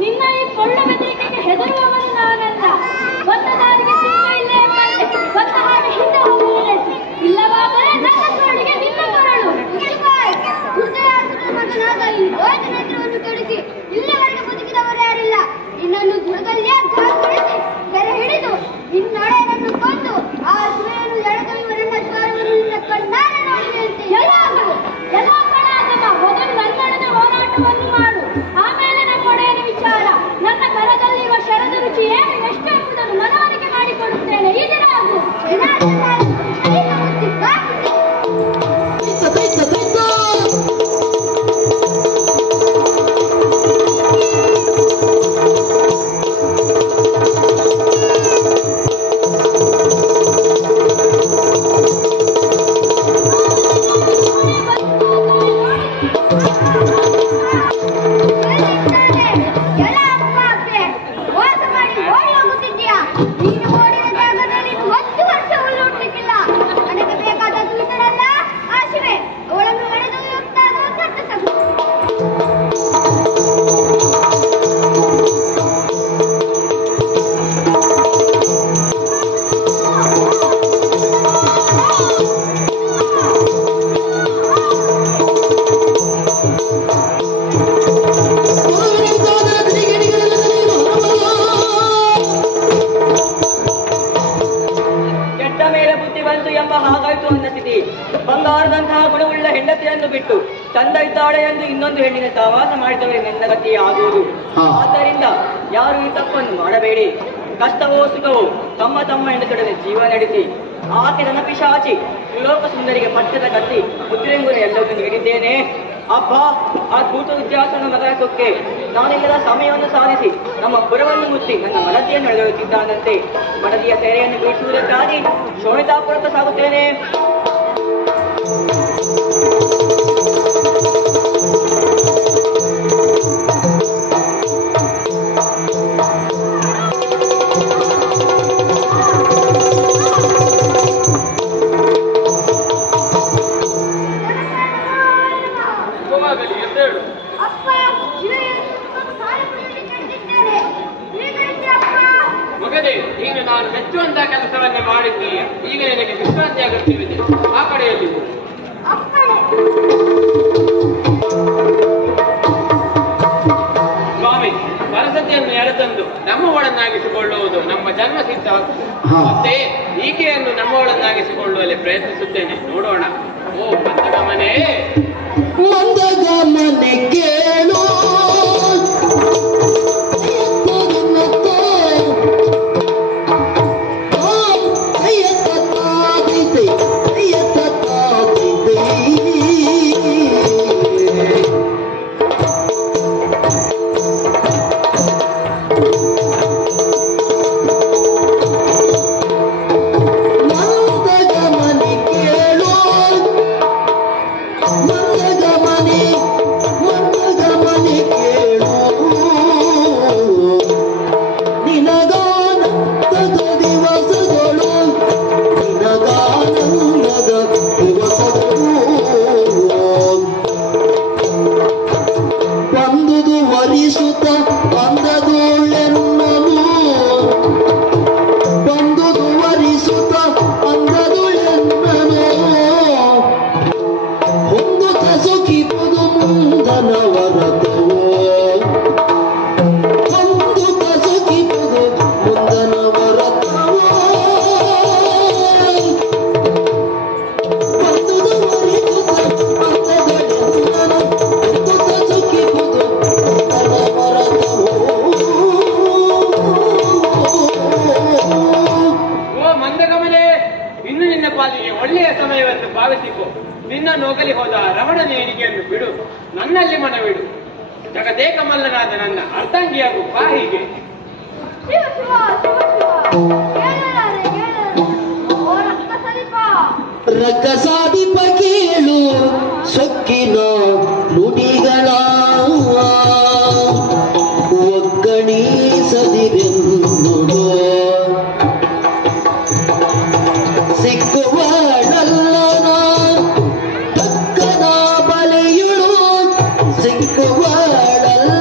ನಿನ್ನ ಈ ಕೊಳ್ಳು ಬೆದರಿಕೆಗೆ ಹೆದರುವವನು ನಾನಲ್ಲ. ಬಂದ ದಾರಿಗೆ ಸಿಕ್ಕ ಇಲ್ಲ ಎಂಬಂತೆ ಬಂದ ಹಾಗೆ ಹಿಂದೆ ಹೋಗುವುದೇ, ಇಲ್ಲವಾದರೆ ನನ್ನ ಸೋಳಿಗೆ ನಿನ್ನ ಮರಳು. ಮಗನಾದ ಈ ಯೋಜನೆಯನ್ನು ಕೆಡಿಸಿ ಇಲ್ಲಿವರೆಗೆ ಬದುಕಿದವರು ಯಾರಿಲ್ಲ. ಇನ್ನೊಂದು ದುರ್ಗಲ್ಯ ಗಾಳಿಸಿ ಬೆರೆ ಹಿಡಿದು ನಿನ್ನೊಡೆಯನ್ನು ಕೊಂದು ಆ ಸುಳೆಯನ್ನು ಎಳೆದೊಯ್ಯುವರೆಲ್ಲ ಸ್ವಾರವನ್ನು ಕಣ್ಣಾರೆ ನೋಡಿದಂತೆ ಎಲ್ಲ ಕಳಾಗಮ ಮೊದಲು ನನ್ನೊಡನೆ ಹೋರಾಟವನ್ನು ಮಾಡು, ಆಮೇಲೆ ನಮ್ಮೊಡೆಯನ ವಿಚಾರ. ನನ್ನ ಕರದಲ್ಲಿರುವ ಶರದ ರುಚಿ ಏನು ಎಷ್ಟು ಎಂಬುದನ್ನು ಮನವರಿಕೆ ಮಾಡಿಕೊಡುತ್ತೇನೆ. ಈ ದಿನ ಆಗು. ಬಂಗಾರದಂತಹ ಗುಣವುಳ್ಳ ಹೆಂಡತಿಯನ್ನು ಬಿಟ್ಟು ಚಂದ ಇದ್ದಾಳೆ ಎಂದು ಇನ್ನೊಂದು ಹೆಣ್ಣಿನ ಸಹವಾಸ ಮಾಡಿದವರೇ ನನ್ನ ಗತಿ ಆಗುವುದು. ಆದ್ದರಿಂದ ಯಾರು ಈ ತಪ್ಪನ್ನು ಮಾಡಬೇಡಿ. ಕಷ್ಟವೋ ಸುಖವೋ ತಮ್ಮ ತಮ್ಮ ಹೆಂಡತಿಯೊಡನೆ ಜೀವ ನಡೆಸಿ ಆಕೆ ನನ್ನ ಪಿಶಾಚಿ ತ್ರಿಲೋಕ ಸುಂದರಿಗೆ ಪಟ್ಟದ ಕಟ್ಟಿ ಮುದ್ರೆಂಗುರ ಎಲ್ಲವನ್ನು ನೀಡಿದ್ದೇನೆ. ಅಬ್ಬ ಅದ್ಭುತ ವ್ಯತ್ಯಾಸನ ಮಗನ ಕೊಕ್ಕೆ ನಾನೆಲ್ಲರ ಸಮಯವನ್ನು ಸಾಧಿಸಿ ನಮ್ಮ ಪುರವನ್ನು ಮುಚ್ಚಿ ನನ್ನ ಮಡದಿಯನ್ನು ಎಳೆದೊಯ್ಯುತ್ತಿದ್ದಾನಂತೆ. ಮಡದಿಯ ಸೆರೆಯನ್ನು ಬಿಡಿಸುವುದಕ್ಕಾಗಿ ಶೋಣಿತಾಪುರಕ್ಕೆ ಸಾಗುತ್ತೇನೆ. ಮಗನೇ, ನೀನು ನಾನು ಮೆಚ್ಚುವಂತ ಕೆಲಸವನ್ನೇ ಮಾಡಿದ್ದೀಯ. ಈಗ ನಿನಗೆ ವಿಶ್ರಾಂತಿ ಅಗತ್ಯವಿದೆ. ಆ ಕಡೆಯಲ್ಲಿ ಸ್ವಾಮಿ, ವರಸತಿಯನ್ನು ಎಳೆತಂದು ನಮ್ಮವಳನ್ನಾಗಿಸಿಕೊಳ್ಳುವುದು ನಮ್ಮ ಜನ್ಮ ಸಿದ್ಧ. ಮತ್ತೆ ಈಕೆಯನ್ನು ನಮ್ಮವಳನ್ನಾಗಿಸಿಕೊಳ್ಳುವಲ್ಲಿ ಪ್ರಯತ್ನಿಸುತ್ತೇನೆ. ನೋಡೋಣ. ಓ ಮಂದಗಮನೆ, ಮಂದಗಮನೆ ಕೇಳು ಒಳ್ಳೆಯ ಸಮಯವನ್ನು ಭಾವಿಸಿಕೊ. ನಿನ್ನ ನೋಗಲಿ ಹೋದ ರಮಣನ ಏಣಿಗೆಯನ್ನು ಬಿಡು, ನನ್ನಲ್ಲಿ ಮನವಿಡು. ಜಗದೇಕ ಮಲ್ಲನಾದ ನನ್ನ ಅರ್ಧಾಂಗಿಯಾಗು ಬಾ ಹೀಗೆ. ರಕ್ಕಸಾದಿಪ ಕೇಳು ಸೊಕ್ಕಿನ ನುಡಿಗಳ ಒಗ್ಗಣಿಸದಿರೆಂದುಡು ಸಿಕ್ಕುವಳಲ್ಲನ ತಕ್ಕನ ಬಲೆಯುಳು ಸಿಕ್ಕುವಳಲ್ಲನ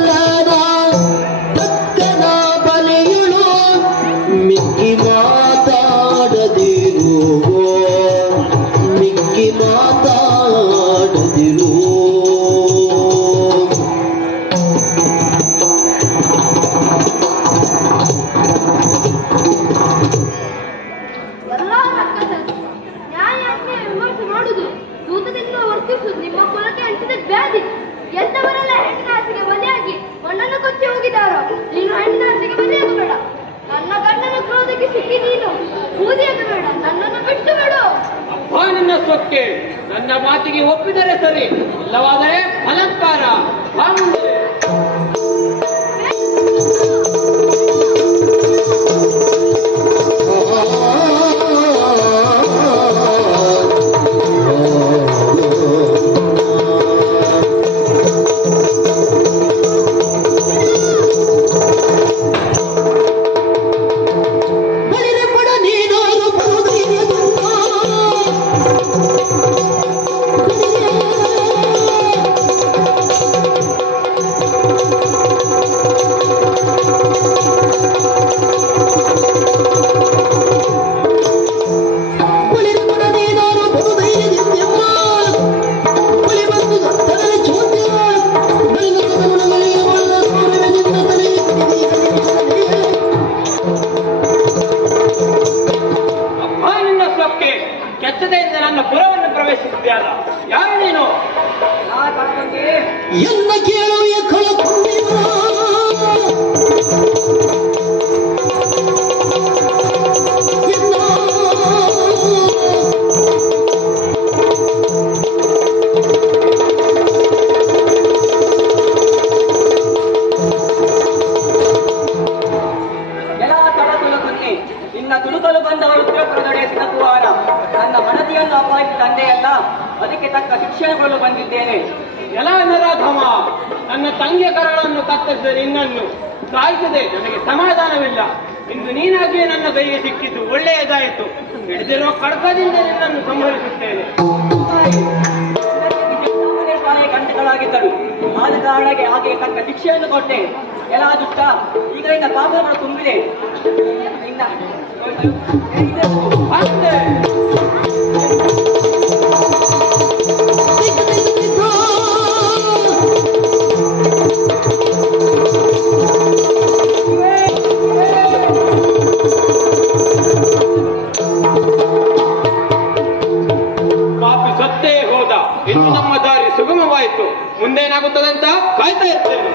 ಬೂದಿಯನ್ನು ಬೇಡ, ನನ್ನನ್ನು ಬಿಟ್ಟು ಬಿಡು. ಅಪ್ಪ ನಿನ್ನ ಸೊಕ್ಕೆ, ನನ್ನ ಮಾತಿಗೆ ಒಪ್ಪಿದರೆ ಸರಿ, ಇಲ್ಲವಾದರೆ ಅಲಂಕಾರ. ಕೆಚ್ಚದೆಯಿಂದ ನನ್ನ ಪುರವನ್ನು ಪ್ರವೇಶಿಸಿದ್ಯಾಲ. ಯಾರು ನೀನು? ಎಲ್ಲ ಕೇಳುವ ನಿನ್ನ ತುಳುಕಲು ಬಂದವರು ಉತ್ತರಪ್ರದೇಶದ ಕುವಾರ. ನನ್ನ ಮನದಿಯನ್ನು ಅಪಹರಿಸಿ ತಂದೆಯಲ್ಲ, ಅದಕ್ಕೆ ತಕ್ಕ ಶಿಕ್ಷಣಗಳು ಬಂದಿದ್ದೇನೆ. ಎಲ್ಲ ನರಾಧಮ, ನನ್ನ ತಂಗಿಯ ಕರಗಳನ್ನು ಕತ್ತರಿಸಿದ ನಿನ್ನನ್ನು ಸಾಯಿಸದೆ ನನಗೆ ಸಮಾಧಾನವಿಲ್ಲ. ಇಂದು ನೀನಾಗಿಯೇ ನನ್ನ ಕೈಗೆ ಸಿಕ್ಕಿದ್ದು ಒಳ್ಳೆಯದಾಯಿತು. ಹಿಡಿದಿರುವ ಕಡಕದಿಂದ ನಿನ್ನನ್ನು ಸಂಹರಿಸುತ್ತೇನೆ. ಗಂಟೆಗಳಾಗಿದ್ದರು, ಆದ ಕಾರಣಕ್ಕೆ ಹಾಗೆ ತಕ್ಕ ಶಿಕ್ಷೆಯನ್ನು ಕೊಟ್ಟೆ. ಎಲ್ಲ ದುಷ್ಟ, ಈಗ ನಿನ್ನ ಪಾಪಗಳು ತುಂಬಿದೆ. ಪಾಪಿ ಸತ್ತೇ ಹೋದ. ಇನ್ನು ನಮ್ಮ ದಾರಿ ಸುಗಮವಾಯಿತು. ಮುಂದೇನಾಗುತ್ತದಂತ ಕಾಯ್ತಾ ಇರ್ತೇನೆ.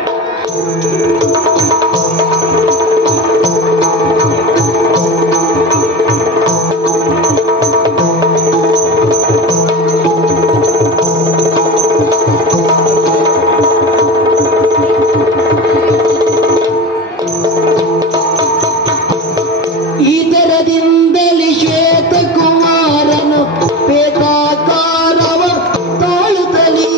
ಇದರದಿಂದಲೇ ಶ್ವೇತಕುಮಾರನು ಪೇತಾಕಾರವ ತಾಳುತ್ತಲೀ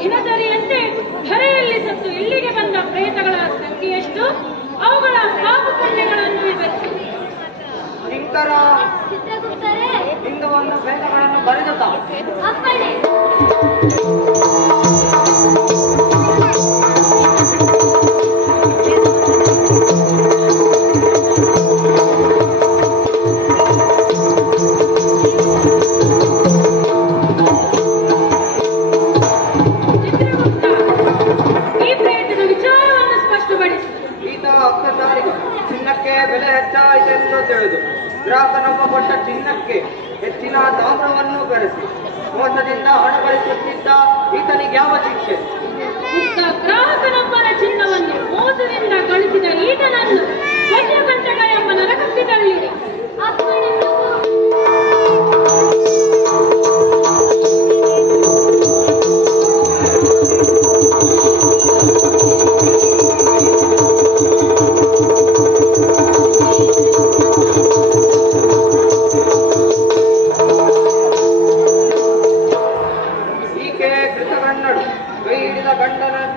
ದಿನಚರಿಯಂತೆ ಧರೆಯಲ್ಲಿ ಸತ್ತು ಇಲ್ಲಿಗೆ ಬಂದ ಪ್ರೇತಗಳ ಸಂಖ್ಯೆ ಎಷ್ಟು, ಅವುಗಳ ಪಾಪ ಪುಣ್ಯಗಳನ್ನು ವಿವರಿಸಿ. ಚಿತ್ರಗುಪ್ತರೇ, ಇಂದು ಒಂದು ಪ್ರೇತಗಳನ್ನು ಬರೆದುತ್ತ ಅಪ್ಪಣೆ. ಬೆಲೆ ಹೆಚ್ಚಾಯಿತೆಂದು ತಿಳಿದು ಗ್ರಾಹಕನೊಬ್ಬ ಕೊಟ್ಟ ಚಿನ್ನಕ್ಕೆ ಹೆಚ್ಚಿನ ತಾಮ್ರವನ್ನು ಬೆರೆಸಿ ಮೋಸದಿಂದ ಹಣ ಗಳಿಸುತ್ತಿದ್ದ ಈತನಿಗೆ ಯಾವ ಶಿಕ್ಷೆ? ಗ್ರಾಹಕನೊಬ್ಬನ ಚಿನ್ನವನ್ನು ಮೋಸದಿಂದ ಗಳಿಸಿದ ಈತನನ್ನು ವಜ್ರಕಂಟಕ ಎಂಬ ನರಕಕ್ಕೆ ತಳ್ಳಿರಿ.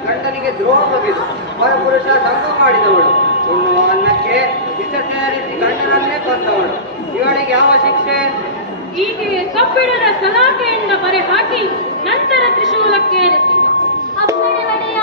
ಗಂಡನಿಗೆ ದ್ರೋಹ ಬಗೆದು ಪರಪುರುಷ ಸಂಘ ಮಾಡಿದವಳು, ಉಣ್ಣುವ ಅನ್ನಕ್ಕೆ ವಿಷ ಸೇರಿಸಿ ಗಂಡನನ್ನೇ ಕೊಂದವಳು, ಇವಳಿಗೆ ಯಾವ ಶಿಕ್ಷೆ? ಈಕೆಗೆ ಕಬ್ಬಿಣದ ಸಲಾಕೆಯಿಂದ ಬರೆ ಹಾಕಿ ನಂತರ ತ್ರಿಶೂಲಕ್ಕೆ ಏರಿಸಿ. ಅಪ್ಪಣೆ ಒಡೆಯ.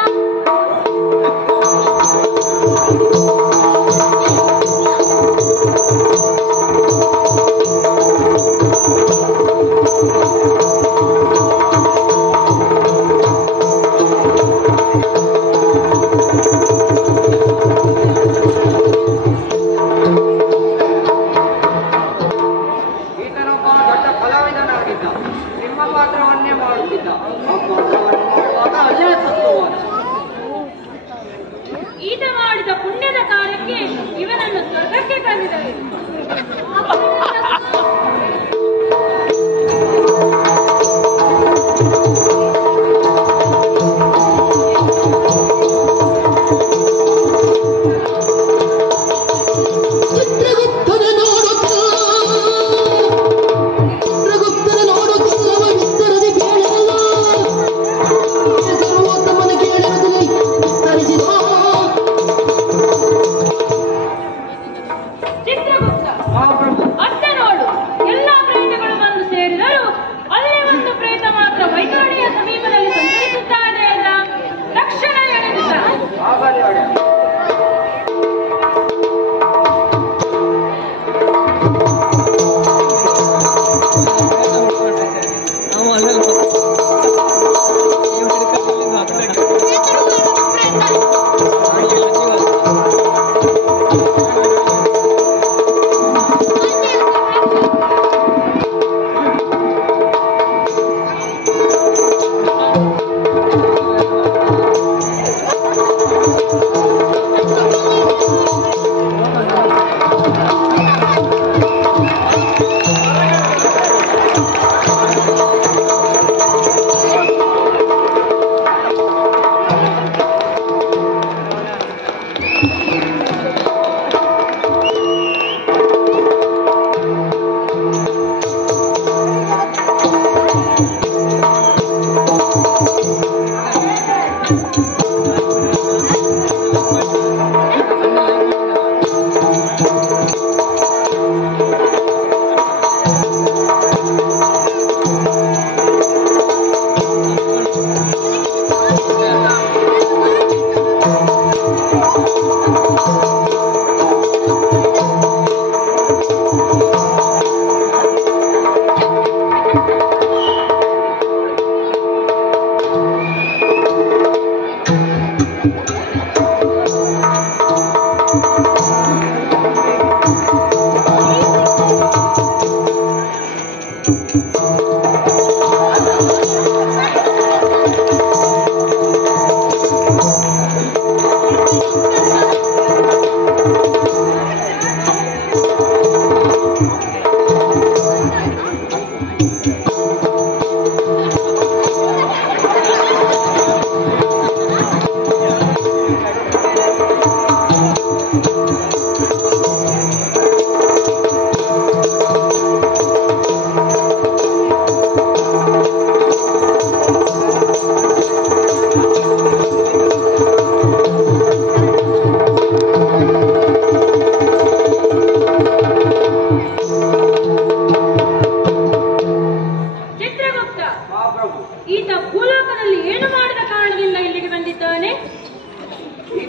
ಈತ ಮಾಡಿದ ಪುಣ್ಯದ ಕಾರ್ಯಕ್ಕೆ ಇವನನ್ನು ಸ್ವರ್ಗಕ್ಕೆ ತಂದಿದರು.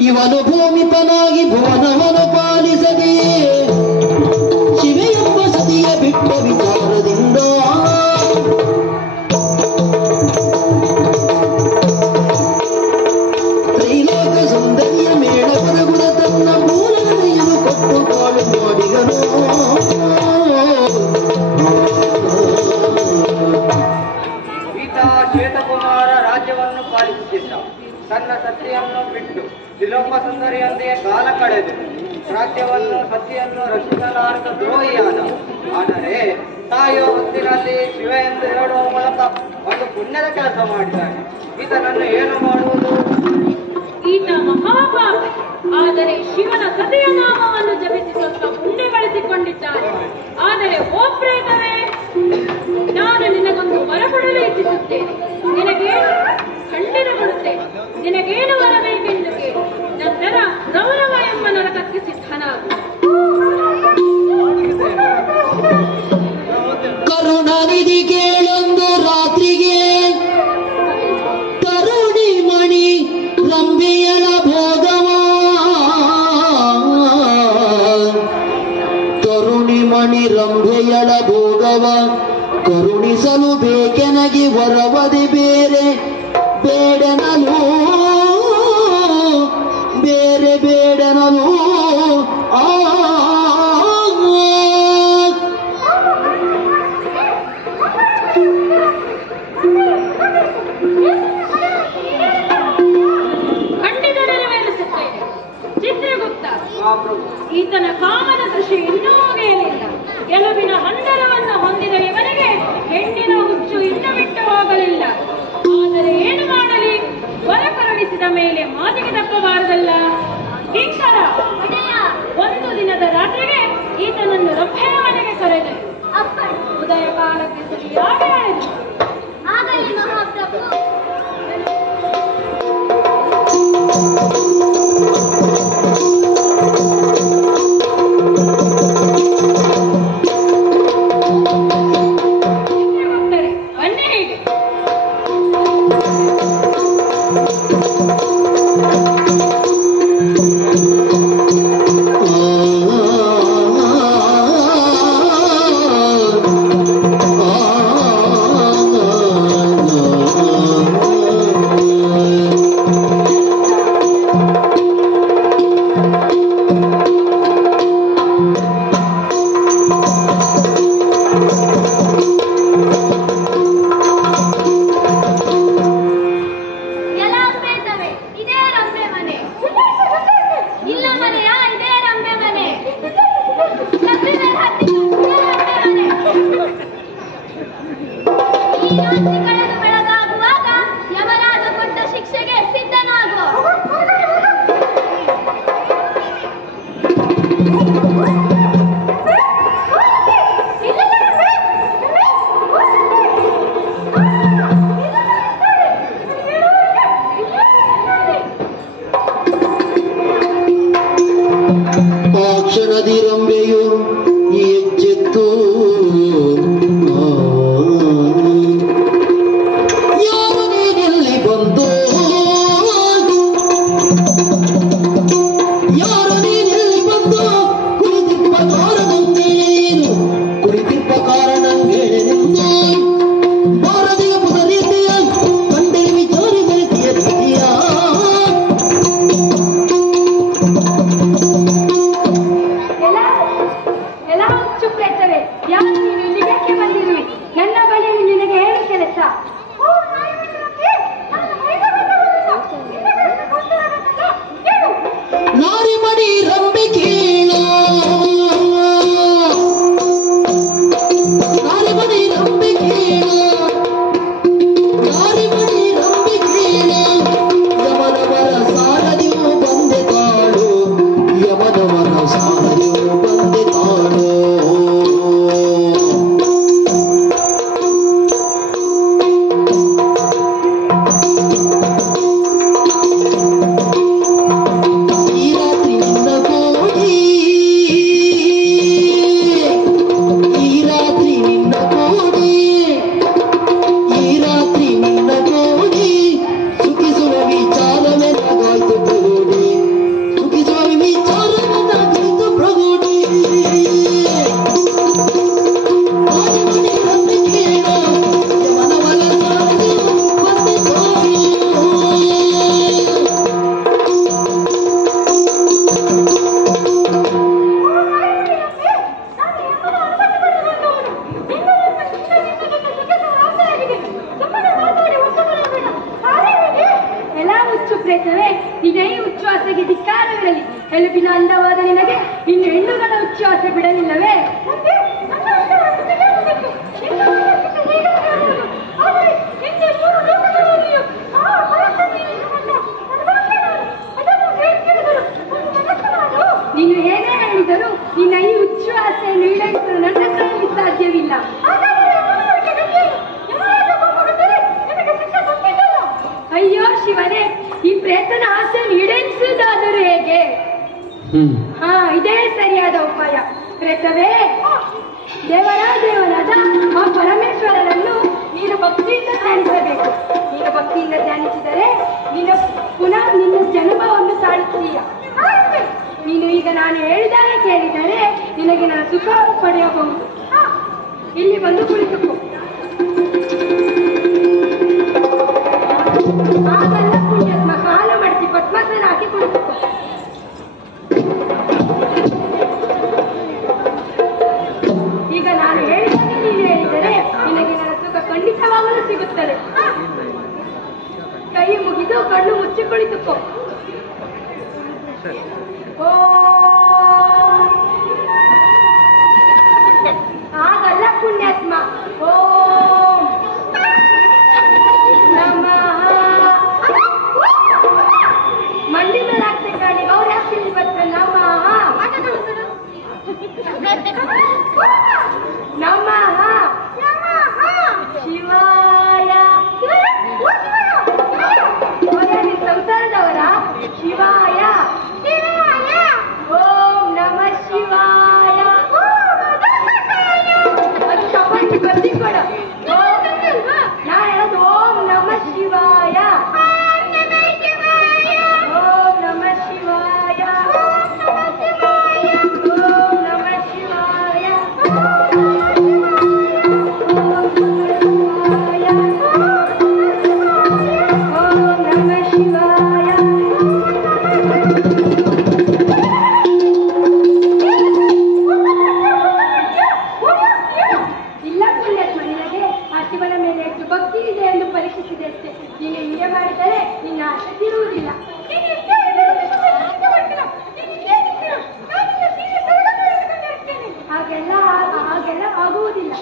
ಇವನು ಭೂಮಿಪನಾಗಿ ಭುವನವನು ಪಾಲಿಸದೆ ಶಿವೆಯೊಬ್ಬ ಸತಿಯ ಬಿಟ್ಟ ವಿಚಾರದಿಂದ ತ್ರೈಲೋಕ ಸುಂದರಿಯ ಮೇಳ ಬರಗುರ ತನ್ನ ಮೂಲನೆಯನ್ನು ಕೊಟ್ಟು ಕಾಳು ಮಾಡಿಗನು. ಈತ ಶ್ವೇತಕುಮಾರ ರಾಜ್ಯವನ್ನು ಪಾಲಿಸುತ್ತಿದ್ದ. ತನ್ನ ಸತಿಯನ್ನು ಬಿಟ್ಟು ತ್ರಿಲೋಕ ಸುಂದರಿಯೊಂದಿಗೆ ಕಾಲ ಕಳೆದು ರಾಜ್ಯವನ್ನು ಸತಿಯನ್ನು ರಕ್ಷಿಸಲಾರದ ದ್ರೋಹಿಯಾದ. ಆದರೆ ತಾಯಿಯ ಹೊತ್ತಿನಲ್ಲಿ ಶಿವ ಎಂದು ಹೇಳುವ ಮೂಲಕ ಒಂದು ಪುಣ್ಯದ ಕೆಲಸ ಮಾಡಿದ್ದಾನೆ. ಈತನನ್ನು ಏನು ಮಾಡುವುದು? ಈತ ಮಹಾಪಾಪಿ. ಆದರೆ ಶಿವನ ಸತಿಯ ನಾಮವನ್ನು ಜಪಿಸಿ ಸ್ವಲ್ಪ ಪುಣ್ಯ ಗಳಿಸಿಕೊಂಡಿದ್ದಾನೆ. ಆದರೆ ಓ ಪ್ರೇತವೇ, ನಾನು ನಿನಗೊಂದು ವರ ಕೊಡಲು ಇಚ್ಛಿಸುತ್ತೇನೆ. ನಿನಗೇನು ಖಂಡಿತ ಕೊಡುತ್ತೇನೆ. ನಿನಗೇನು ಬರಬೇಕೆಂದು ಕೇಳು. ನಂತರ ಗೌರವ ಎಂಬ ನರಕಕ್ಕೆ ಸಿದ್ಧನಾಗು. ಕರುಣನಿಧಿ ಕೇಳೊಂದು ರಾತ್ರಿಗೆ ತರುಣಿ ಮಣಿ ರಂಬೆಯಳ ಭೋಗವ ತರುಣಿ ಮಣಿ ರಂಬೆಯಳ ಭೋಗವ ಕರುಣಿಸಲು ಬೇಕೆನಗೆ ವರವದೆ ಬೇರೆ ಬೇಡನಲು ಬೇರೆ ಬೇಡನಲು ಖಂಡಿತ ನೆರವೇರಿಸುತ್ತೇನೆ. ಚಿತ್ರಗುಪ್ತ, ಈತನ ಕಾಮನ ದೃಷ್ಟಿ ಇನ್ನೂ ಮುಗಿಯಲಿಲ್ಲ. ಗೆಲುವಿನ ಹಂದರವನ್ನು ಹೊಂದಿದ ಇವನಿಗೆ ಹೆಣ್ಣಿನ ಹುಚ್ಚು ಇನ್ನು ಬಿಟ್ಟು ಹೋಗಲಿಲ್ಲ. ಆದರೆ ಏನು ಮಾಡಲಿ? ವರ ಕರುಣಿಸಿದ ಮೇಲೆ ಮಾತಿಗೆ ತಪ್ಪಬಾರದಲ್ಲ. ಕಿಂಕರ, ಒಂದು ದಿನದ ರಾತ್ರಿಗೆ ಈತನನ್ನು ರಂಭೆಯ ಮನೆಗೆ ಕರೆದರು. ಉದಯ ಕಾಲಕ್ಕೆ ಸರಿಯಾಗಿ ಹೇಳಿದರು. ಆಗಲಿ ಮಹಾಪ್ರಭು. ಬನ್ನಿ ಹೇಗೆ ಬೆಳಗಾಗುವಾಗ ಯಮರಾಜ ಕೊಟ್ಟ ಶಿಕ್ಷೆಗೆ ಸಿದ್ಧನಾಗು. ಆ ಕ್ಷಣದಿ ರಂಬೆಯು ಎಚ್ಚೆತ್ತು ಯಾರು ನೀನೆಲ್ಲಿ ಬಂದು ಯಾರು ನೀನೆಲ್ಲಿ ಬಂದು ಕುಳಿತಿಪ್ಪ ಕಾರಣಂಗೇನು ಕುಳಿತಿಪ್ಪ ಕಾರಣಂಗೇನೆಂದು ಭಾರತೀಯ ಪುನರೀತಿಯ ಕಂಡೆ ವಿಚಾರಿಗಳಿಕೆಯ ಸ್ಥಿತಿಯ ಎಲ್ಲ ಹುಚ್ಚು ಪ್ರೇತವೇ, ನಿನ್ನ ಈ ಹುಚ್ಚು ಆಸೆಗೆ ಧಿಕ್ಕಾರವಿರಲಿ. ಎಲುಬಿನ ಅಂದವಾದ ನಿನಗೆ ಇನ್ನು ಹೆಣ್ಣುಗಳ ಹುಚ್ಚು ಆಸೆ ಬಿಡಲಿಲ್ಲವೇ? ನೀನು ಏನೇ ಹೇಳಿದರೂ ನಿನ್ನ ಈ ಹುಚ್ಚು ಆಸೆಯನ್ನು ಈಡೇರಿಸಲು ನನ್ನ ಕೈಯಲ್ಲಿ ಸಾಧ್ಯವಿಲ್ಲ. ಅಯ್ಯೋ ಶಿವನೇ, ಈ ಪ್ರೇತನ ಆಸೆಯನ್ನು ಈಡೇರಿಸುವುದಾದರೂ ಹೇಗೆ? ಇದೇ ಸರಿಯಾದ ಉಪಾಯ. ಪ್ರೇತವೇ, ದೇವರಾದ ಆ ಪರಮೇಶ್ವರನನ್ನು ನೀನು ಭಕ್ತಿಯಿಂದ ಧ್ಯಾನಿಸಬೇಕು. ನೀನು ಭಕ್ತಿಯಿಂದ ಧ್ಯಾನಿಸಿದರೆ ಪುನಃ ನಿನ್ನ ಜನ್ಮವನ್ನು ತಾಳುತ್ತೀಯ. ನೀನು ಈಗ ನಾನು ಹೇಳಿದಾಗ ಕೇಳಿದರೆ ನಿನಗೆ ನಾನು ಸುಖ ಪಡೆಯಬಹುದು. ಇಲ್ಲಿ ಬಂದು ಕುಳಿತುಕೋ. ಆಗಲ್ಲ ಪುಣ್ಯಾತ್ಮ, ಕಾಲ ಮಾಡಿಸಿ ಪದ್ಮಾಸನ ಹಾಕಿ ಕುಳಿತುಕೋ. ಈಗ ನಾನು ಹೇಳಿದಾಗ ನೀನು ಹೇಳಿದರೆ ನಿನಗೆ ನನ್ನ ಸುಖ ಖಂಡಿತವಾಗಲು ಸಿಗುತ್ತದೆ. ಕೈ ಮುಗಿದು ಕಣ್ಣು ಮುಚ್ಚಿ ಕುಳಿತುಕೋ. ಆಗಲ್ಲ ಪುಣ್ಯಾತ್ಮ. ಓಂ ನಮಃ. ಮಂಡಿ ಮೇಲೆ ಹಾಕ್ತೆ ಕಾಣಿ, ಅವ್ರು ಹಾಕ್ತೀನಿ ಬರ್ತಾರೆ. ನಮಃ ನಮಃ ಶಿವಾಯ. ಸಂಸಾರದವರ ಶಿವಾಯ. ಓಂ ನಮಃ ಶಿವಾಯ. ಅದು ತಗೊಂಡು ಬರ್ತಿಕೊಡ. ನಾ ಹೇಳೋದು ಓಂ ನಮಃ ಶಿವಾಯ. ಓಂ ನಮಃ ಶಿವಾಯ. ಓಂ ನಮಃ ಶಿವಾಯ. ಹಾಗೆಲ್ಲ ಆಗುವುದಿಲ್ಲ.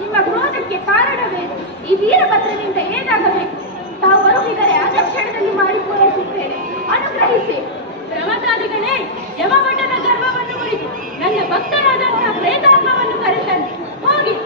ನಿಮ್ಮ ಕ್ರೋಧಕ್ಕೆ ಕಾರಣವೇನು? ಈ ವೀರಭದ್ರನಿಂದ ಏನಾಗಬೇಕು? ತಾವು ಬರುತ್ತಿದ್ದರೆ ಅದೇ ಕ್ಷಣದಲ್ಲಿ ಮಾಡಿ ಪೂರೈಸುತ್ತೇನೆ, ಅನುಗ್ರಹಿಸಿ. ಪ್ರಮದಾದಿಗಳೇ, ಯಮಮಠದ ಗರ್ಭವನ್ನು ಮುರಿದು ನನ್ನ ಭಕ್ತರಾದಂತಹ ಪ್ರೇತಾತ್ಮವನ್ನು ಕರೆತಂದೆ ಹೋಗಿ.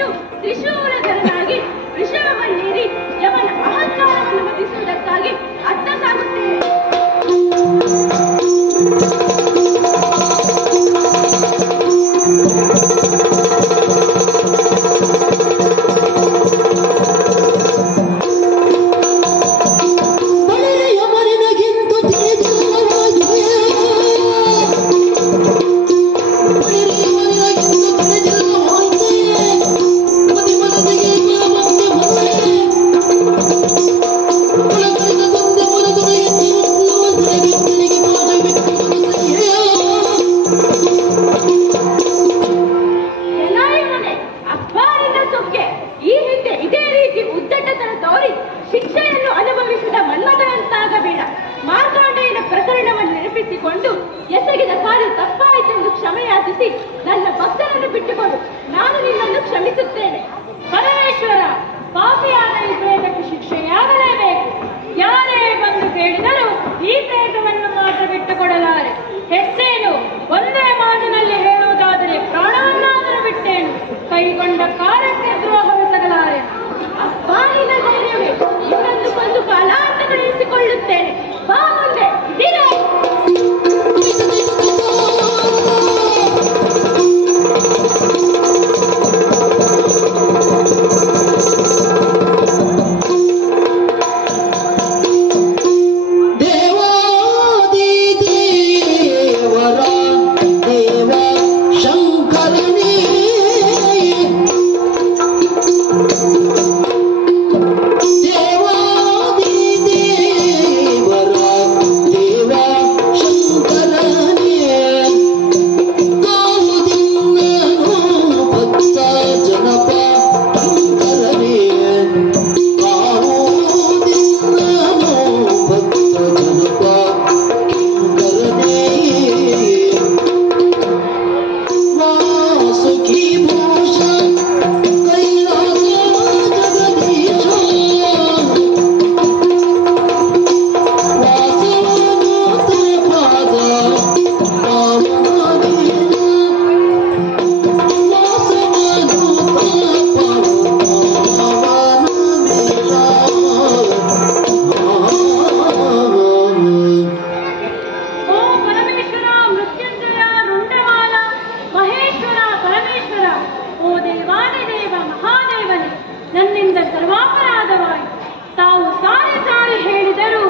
ಬಿಟ್ಟು ತ್ರಿಶೂಲಧರನಾಗಿ ವೃಷಭವನ್ನೇರಿ ಯವನ ಅಹಂಕಾರವನ್ನು ಮತಿಸುವುದಕ್ಕಾಗಿ ಅತ್ತ ಸಾಗುತ್ತೇನೆ. ಶಿಕ್ಷೆಯನ್ನು ಅನುಭವಿಸಿದ ಮನ್ಮಥನಂತಾಗಬೇಡ. ಮಾರ್ಕಾಂಡೇಯನ ಪ್ರಕರಣವನ್ನು ನೆನಪಿಸಿಕೊಂಡು ಎಸಗಿದ ಕಾರ್ಯ ತಪ್ಪಾಯಿತೆಂದು ಕ್ಷಮೆಯಾಚಿಸಿ ನನ್ನ ಭಕ್ತರನ್ನು ಬಿಟ್ಟುಕೊಡು. ನಾನು ನಿನ್ನನ್ನು ಕ್ಷಮಿಸುತ್ತೇನೆ. ಪರಮೇಶ್ವರ, ಪಾಪಿಯಾದ ಈ ಪ್ರೇತಕ್ಕೆ ಶಿಕ್ಷೆಯಾಗಲೇಬೇಕು. ಯಾರೇ ಬಂದು ಕೇಳಿದರೂ ಈ ಪ್ರೇತವನ್ನು ಮಾತ್ರ ಬಿಟ್ಟುಕೊಡಲಾರೆ. ಹೆಚ್ಚೇನು, ಒಂದೇ ಮಾತಿನಲ್ಲಿ ಹೇಳುವುದಾದರೆ ಪ್ರಾಣವನ್ನಾದರೂ ಬಿಟ್ಟೇನು. ಕೈಗೊಂಡ ಕಾರ್ಯಕ್ಕೆ ದ್ರೋಹವೆಸಗಲಾರೆ. ಅಪ್ಪಾನಿನ ಧೈರ್ಯವೇ ಇನ್ನೊಂದು ಕೊಂದು ಕಾಲಾಂತಗೊಳಿಸಿಕೊಳ್ಳುತ್ತೇನೆ. ಬಾ ಮುಂದೆ ದಿನ ನನ್ನಿಂದ ಸರ್ವಾಪರಾಧವಾಯಿತು. ತಾವು ಸಾರಿ ಸಾರಿ ಹೇಳಿದರೂ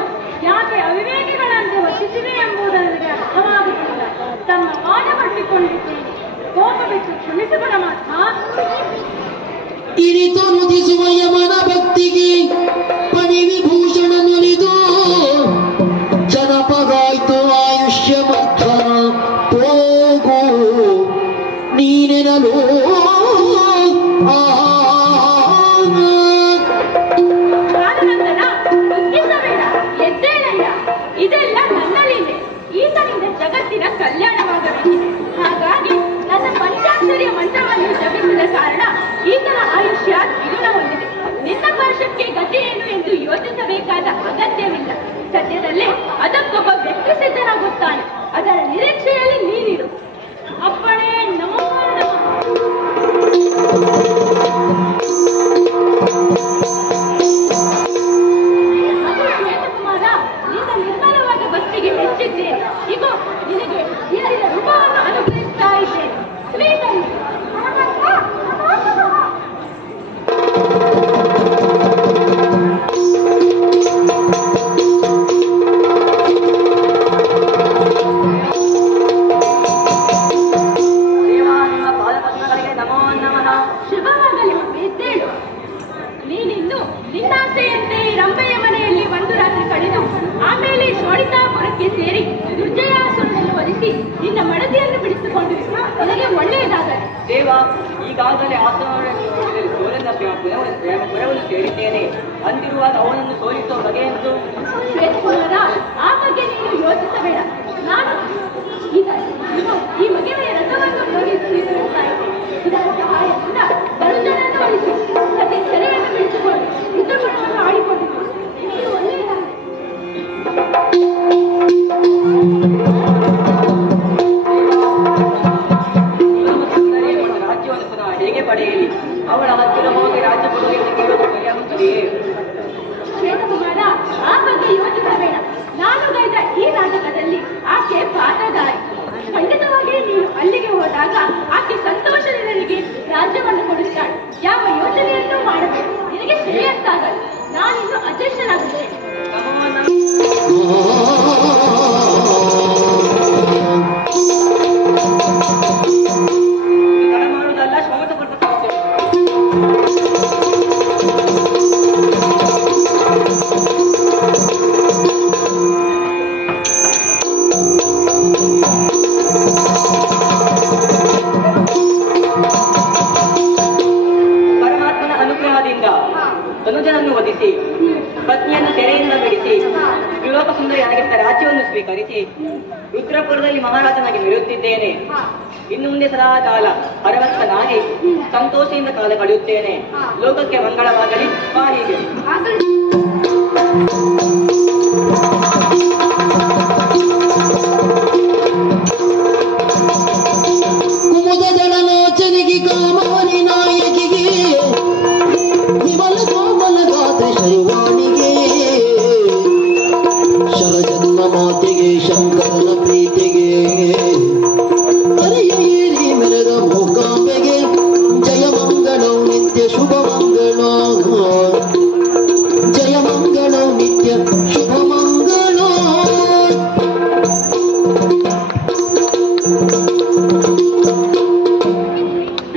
ಯಾಕೆ ಅವಿವೇಕಿಗಳಂತೆ ವರ್ತಿಸಿವೆ ಎಂಬುದು ನನಗೆ ಅರ್ಥವಾಗುತ್ತಿಲ್ಲ. ತಮ್ಮ ವಾದ ಪಟ್ಟಿಕೊಂಡಿದ್ದೇನೆ. ಕೋಪ ಬಿಟ್ಟು ಕ್ಷಮಿಸಿ ಪರಮಾತ್ಮ. ಇರಿತು ನುದಿಸುವ ಯಮನ ಭಕ್ತಿಗೆ ಪಣಿ ವಿಭೂಷಣ ನುಲಿದು ಜನಪಗಾಯ್ತು ಆಯುಷ್ಯ ಮಧ್ವನ ಹೋಗು ನೀನೆನಲು ಇದೆಲ್ಲ ನನ್ನಲ್ಲಿದೆ. ಈತನಿಂದ ಜಗತ್ತಿನ ಕಲ್ಯಾಣವಾಗಬೇಕಿದೆ. ಹಾಗಾಗಿ ನನ್ನ ಪಂಚಾಕ್ಷರಿಯ ಮಂತ್ರವನ್ನು ಜಪಿಸಿದ ಕಾರಣ ಈತನ ಆಯುಷ್ಯ ದ್ವಿಗುಣ ಹೊಂದಿದೆ. ನಿನ್ನ ವರ್ಷಕ್ಕೆ ಗತಿ ಏನು ಎಂದು ಯೋಚಿಸಬೇಕಾದ ಅಗತ್ಯವಿಲ್ಲ. ಸದ್ಯದಲ್ಲೇ ಅದಕ್ಕೊಬ್ಬ ವ್ಯಕ್ತಿ ಸಿದ್ಧನಾಗುತ್ತಾನೆ. ಅದರ ನಿರೀಕ್ಷೆಯಲ್ಲಿ ನೀನಿರು. ಅಪ್ಪಣೆ. ನಮೋ ಶ್ವೇತಕುಮಾರ, ನಿನ್ನ ನಿರ್ಮಲವಾದ ಭಕ್ತಿಗೆ ಮೆಚ್ಚಿದ್ದೇನೆ. ಈಗ ನಿನಗೆ ಇಂದಿನ ರೂಪವನ್ನು ಅನುಗ್ರಹಿಸ್ತಾ ಇದ್ದೇನೆ. ಸ್ವೀಕರಿಸಿ. ಶುಭವಾಗಲಿ. ಎದ್ದೇಳು. ನೀನಿನ್ನು ನಿನ್ನಾಸೆಯಂತೆ ರಂಭೆಯ ಮನೆಯಲ್ಲಿ ಒಂದು ರಾತ್ರಿ ಕಳೆದು ಆಮೇಲೆ ಶೋಣಿತಾಪುರಕ್ಕೆ ಸೇರಿ ದುರ್ಜಯಾಸುರನನ್ನು ವಧಿಸಿ ನಿನ್ನ ಮಡದಿಯನ್ನು ಬಿಡಿಸಿಕೊಂಡು ನಿನಗೆ ಒಳ್ಳೆಯದಾಗಲಿ. ದೇವ, ಈಗಾಗಲೇ ಪುರವನ್ನು ಸೇರಿದ್ದೇನೆ. ಅಂದಿರುವಾಗ ಅವನನ್ನು ಸೋಲಿಸುವ ಬಗೆಯೆಂದು ಶ್ವೇತಕುಮಾರ, ಆ ಬಗ್ಗೆ ನೀನು ಯೋಚಿಸಬೇಡ. ನಾನು ಈಗ ಈ ಮಗೆಯ ರಥವನ್ನು ನೋಡಿ ಸ್ವೀಕರಿಸ್ತಾ ಇದ್ದೇನೆ. ಇದರ ಸಹಾಯದಿಂದ ಗರುಡನನ್ನು ವಹಿಸಿ ಸತಿ ಸೆರೆಯನ್ನು ಬಿಡಿಸಿಕೊಂಡು ಯುದ್ಧವನ್ನು ಆಡಿಕೊಂಡಿದ್ದು ನಿನಗೆ ಒಳ್ಳೆಯದಾಗಲಿ. ರಾಜ್ಯವನ್ನು ಪುನಃ ಹೇಗೆ ಪಡೆಯಲಿ? ಅವಳ ಹತ್ತಿರ ಹೋಗಿ ರಾಜ್ಯ ಕೊಡುಗೆ ಎಂದು ಕೇಳೋದು ಸರಿಯಾಗುತ್ತದೆಯೇ? ಶ್ವೇತಕುಮಾರ, ಆ ಬಗ್ಗೆ ಯೋಚಿಸಬೇಡ. ನಾನು ಗೈದ ಈ ನಾಟಕದಲ್ಲಿ ಆಕೆ ಪಾತ್ರಧಾರಿ. ಖಂಡಿತವಾಗಿ ನೀನು ಅಲ್ಲಿಗೆ ಹೋದಾಗ ಆಕೆ ಸಂತೋಷದಿಂದ ನಿನಗೆ ರಾಜ್ಯವನ್ನು ಕೊಡುತ್ತಾಳೆ. ಯಾವ ಯೋಚನೆಯನ್ನು ಮಾಡಬೇಕು, ನಿನಗೆ ಶ್ರೇಯಸ್ಸಾಗಲಿ. ನಾನಿನ್ನು ಅಧ್ಯಕ್ಷನಾಗುತ್ತೇನೆ. ತಡ ಮಾಡುವುದಲ್ಲ, ಶ್ರಮ ಪಡ್ಬೇಕಾಗ್ತದೆ. ಪರಮಾತ್ಮನ ಅನುಗ್ರಹದಿಂದ ತನುಜನನ್ನು ವಧಿಸಿ ಪತ್ನಿಯನ್ನು ಸೆರೆಯಿಂದ ಬಿಡಿಸಿ ತ್ರಿಲೋಕ ಸುಂದರಿಯಾಗಿದ್ದ ರಾಜ್ಯವನ್ನು ಸ್ವೀಕರಿಸಿ ರುದ್ರಪುರದಲ್ಲಿ ಮಹಾರಾಜನಾಗಿ ಮೆರೆಯುತ್ತಿದ್ದೇನೆ. ಇನ್ನು ಮುಂದೆ ಸದಾ ಕಾಲ ಅರವತ್ತನಾಗಿ ಸಂತೋಷದಿಂದ ಕಾಲ ಕಳೆಯುತ್ತೇನೆ. ಲೋಕಕ್ಕೆ ಮಂಗಳವಾಗಲಿ. ಹೀಗೆ ಕುಮುದ ಜಲಲೋಚನಿಗೆ ಕಾಮಾನಿ ನಾಯಕಿಗೆ ವಿಮಲ ಕೋಮಲ ಗಾತ್ರ ಶೈವಾಣಿಗೆ ಶರಜನ್ಮ ಮಾತೆಗೆ ಶಂಕರನ ಪ್ರೀತಿಗೆ ಹರಿಯ ಏರಿ ಮೆರೆದ ಮೂಕಾಂಬೆಗೆ ಜಯ ಮಂಗಳಂ ನಿತ್ಯ ಶುಭ ಮಂಗಳ ಜಯ ಮಂಗಳಂ ನಿತ್ಯ ಶುಭ ಮಂಗಳ.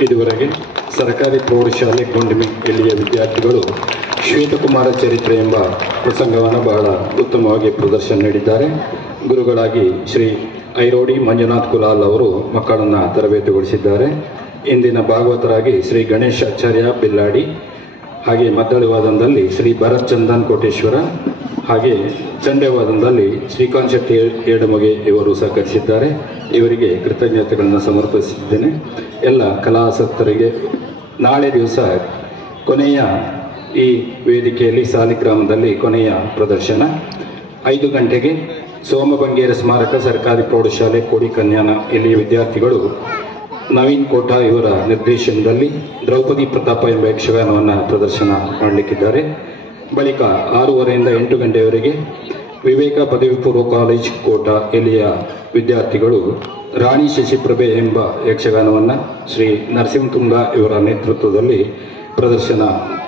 ಇದುವರೆಗೆ ಸರ್ಕಾರಿ ಪ್ರೌಢಶಾಲೆ ಗೊಂಡಿಮಿ ಇಲ್ಲಿಯ ವಿದ್ಯಾರ್ಥಿಗಳು ಶ್ವೇತಕುಮಾರ ಚರಿತ್ರೆ ಎಂಬ ಪ್ರಸಂಗವನ್ನು ಬಹಳ ಉತ್ತಮವಾಗಿ ಪ್ರದರ್ಶನ ನೀಡಿದ್ದಾರೆ. ಗುರುಗಳಾಗಿ ಶ್ರೀ ಐರೋಡಿ ಮಂಜುನಾಥ್ ಕುಲಾಲ್ ಅವರು ಮಕ್ಕಳನ್ನು ತರಬೇತುಗೊಳಿಸಿದ್ದಾರೆ. ಇಂದಿನ ಭಾಗವತರಾಗಿ ಶ್ರೀ ಗಣೇಶ್ ಆಚಾರ್ಯ ಬಿಲ್ಲಾಡಿ, ಹಾಗೆ ಮದ್ದಳೆವಾದನದಲ್ಲಿ ಶ್ರೀ ಭರತ್ ಚಂದನ್ ಕೋಟೇಶ್ವರ, ಹಾಗೆ ಚಂಡೆವಾದನದಲ್ಲಿ ಶ್ರೀಕಾಂತ್ ಶೆಟ್ಟಿ ಏಡಮಗೆ ಇವರು ಸಹಕರಿಸಿದ್ದಾರೆ. ಇವರಿಗೆ ಕೃತಜ್ಞತೆಗಳನ್ನು ಸಮರ್ಪಿಸಿದ್ದೇನೆ. ಎಲ್ಲ ಕಲಾಸಕ್ತರಿಗೆ ನಾಳೆ ದಿವಸ ಕೊನೆಯ ಈ ವೇದಿಕೆಯಲ್ಲಿ ಸಾಲಿಗ್ರಾಮದಲ್ಲಿ ಕೊನೆಯ ಪ್ರದರ್ಶನ 5 ಗಂಟೆಗೆ ಸೋಮಬಂಗೇರ ಸ್ಮಾರಕ ಸರ್ಕಾರಿ ಪ್ರೌಢಶಾಲೆ ಕೋಡಿಕನ್ಯಾನ ಇಲ್ಲಿಯ ವಿದ್ಯಾರ್ಥಿಗಳು ನವೀನ್ ಕೋಟಾ ಇವರ ನಿರ್ದೇಶನದಲ್ಲಿ ದ್ರೌಪದಿ ಪ್ರತಾಪ ಎಂಬ ಯಕ್ಷಗಾನವನ್ನು ಪ್ರದರ್ಶನ ಮಾಡಲಿಕ್ಕಿದ್ದಾರೆ. ಬಳಿಕ 6:30ರಿಂದ 8 ಗಂಟೆಯವರೆಗೆ ವಿವೇಕ ಪದವಿ ಪೂರ್ವ ಕಾಲೇಜ್ ಕೋಟಾ ಇಲ್ಲಿಯ ವಿದ್ಯಾರ್ಥಿಗಳು ರಾಣಿ ಶಶಿಪ್ರಭೆ ಎಂಬ ಯಕ್ಷಗಾನವನ್ನು ಶ್ರೀ ನರಸಿಂಹತುಂಗ ಇವರ ನೇತೃತ್ವದಲ್ಲಿ ಪ್ರದರ್ಶನ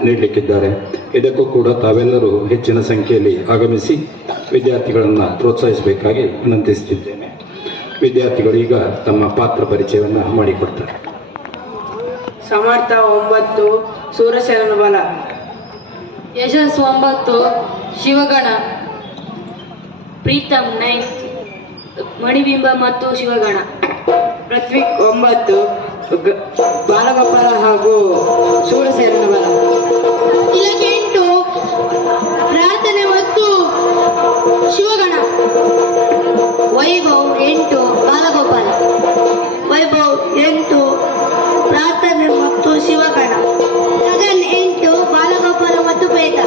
ನೀಡಲಿಕ್ಕಿದ್ದಾರೆ. ಇದಕ್ಕೂ ಕೂಡ ತಾವೆಲ್ಲರೂ ಹೆಚ್ಚಿನ ಸಂಖ್ಯೆಯಲ್ಲಿ ಆಗಮಿಸಿ ವಿದ್ಯಾರ್ಥಿಗಳನ್ನು ಪ್ರೋತ್ಸಾಹಿಸಬೇಕಾಗಿ ವಿನಂತಿಸುತ್ತಿದ್ದೇನೆ. ವಿದ್ಯಾರ್ಥಿಗಳು ಈಗ ತಮ್ಮ ಪಾತ್ರ ಪರಿಚಯವನ್ನು ಮಾಡಿಕೊಡ್ತಾರೆ. ಸಮರ್ಥ 9 ಸೂರ್ಯಸೇನನ ಬಲ. ಯಶಸ್ 9 ಶಿವಗಣ. ಪ್ರೀತಮ್ 9 ಮಣಿಬಿಂಬ ಮತ್ತು ಶಿವಗಣ. ಪೃಥ್ವಿಕ್ 9 ಬಾಲಗೋಪಾಲ ಹಾಗೂ ಸೂರ್ಯಸೇನನ ಬಲ. ತಿಲಕ 8 ಪ್ರಾರ್ಥನೆ ಮತ್ತು ಶಿವಗಣ. ವೈಭವ್ 8 ಬಾಲಗೋಪಾಲ. ವೈಭವ್ 8 ಪ್ರಾರ್ಥನೆ ಮತ್ತು ಶಿವಗಣ. ಗಗನ್ 8 ಬಾಲಗೋಪಾಲ ಮತ್ತು ಪ್ರೇತ.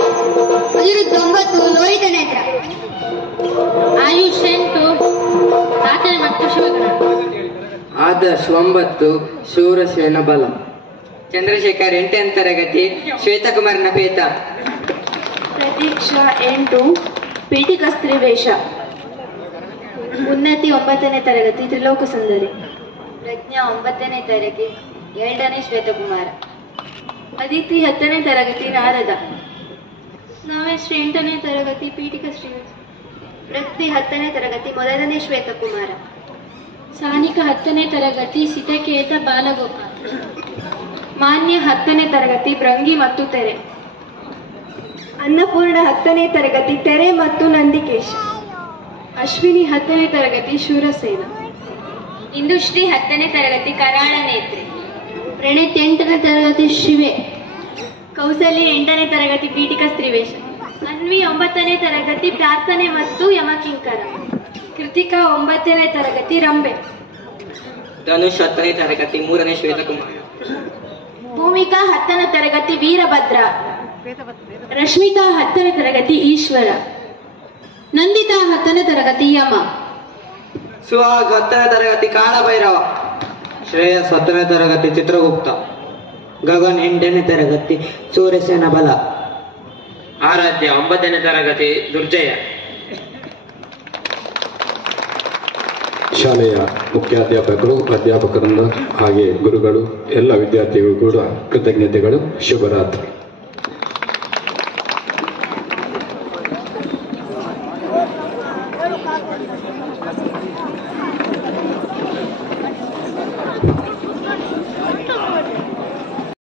ಅನಿರುದ್ಧ 9 ಲೋಹಿತ ನೇತ್ರ. ಆಯುಷ್ 8 ಪ್ರಾರ್ಥನೆ ಮತ್ತು ಶಿವಗಣ. ಆದರ್ಶ್ 9 ಸೂರ್ಯಸೇನ ಬಲ. ಚಂದ್ರಶೇಖರ್ 8ನೇ ತರಗತಿ ಶ್ವೇತಕುಮಾರನ ಪೇತ. ಪ್ರತೀಕ್ಷಾ 8 ಪೀಠಿಕಸ್ತ್ರೀ ವೇಷ. ಉನ್ನತಿ 9ನೇ ತರಗತಿ ತ್ರಿಲೋಕ ಸುಂದರಿ. ಪ್ರಜ್ಞಾ 9ನೇ ತರಗತಿ 2ನೇ ಶ್ವೇತಕುಮಾರ. ಅದಿತಿ 10ನೇ ತರಗತಿ ನಾರದ. ನಾವೇಶ್ರೀ 8ನೇ ತರಗತಿ ಪೀಠಿಕಶ್ರೀ. ವೃತ್ತಿ 10ನೇ ತರಗತಿ 1ನೇ ಶ್ವೇತಕುಮಾರ. ಸಾನಿಕ 10ನೇ ತರಗತಿ ಸಿತಕೇತ ಬಾಲಗೋಪಾಲ. ಮಾನ್ಯ 10ನೇ ತರಗತಿ ಭೃಂಗಿ ಮತ್ತು ತೆರೆ. ಅನ್ನಪೂರ್ಣ 10ನೇ ತರಗತಿ ತೆರೆ ಮತ್ತು ನಂದಿಕೇಶ. ಅಶ್ವಿನಿ 10ನೇ ತರಗತಿ ಶೂರಸೇನ. ಇಂದುಶ್ರೀ 10ನೇ ತರಗತಿ ಕರಾಳ ನೇತ್ರಿ. ಪ್ರಣೀತ್ 8ನೇ ತರಗತಿ ಶಿವೆ. ಕೌಸಲ್ಯ 8ನೇ ತರಗತಿ ಪೀಠಿಕ ಸ್ತ್ರೀವೇಷ. ಅನ್ವಿ 9ನೇ ತರಗತಿ ಪ್ರಾರ್ಥನೆ ಮತ್ತು ಯಮಕಿಂಕರ. ಕೃತಿಕಾ 9ನೇ ತರಗತಿ ರಂಬೆ. ಧನುಷ್ 10ನೇ ತರಗತಿ 3ನೇ ಶ್ವೇತಕುಮಾರ. ಭೂಮಿಕಾ 10ನೇ ತರಗತಿ ವೀರಭದ್ರ. ರಶ್ಮಿತಾ 10ನೇ ತರಗತಿ ಈಶ್ವರ. ನಂದಿತಾ 10ನೇ ತರಗತಿ ಯಮ. ಸುಹಾಗ್ 10ನೇ ತರಗತಿ ಕಾಲಭೈರವ. ಶ್ರೇಯಸ್ 10ನೇ ತರಗತಿ ಚಿತ್ರಗುಪ್ತ. ಗಗನ್ 8ನೇ ತರಗತಿ ಸೂರ್ಯಸೇನ ಬಲ. ಆರಾಧ್ಯ 9ನೇ ತರಗತಿ ದುರ್ಜಯ. ಶಾಲೆಯ ಮುಖ್ಯಾಧ್ಯಾಪಕರು, ಅಧ್ಯಾಪಕರಿಂದ ಹಾಗೆ ಗುರುಗಳು, ಎಲ್ಲ ವಿದ್ಯಾರ್ಥಿಗಳು ಕೂಡ ಕೃತಜ್ಞತೆಗಳು. ಶುಭರಾತ್ರಿ.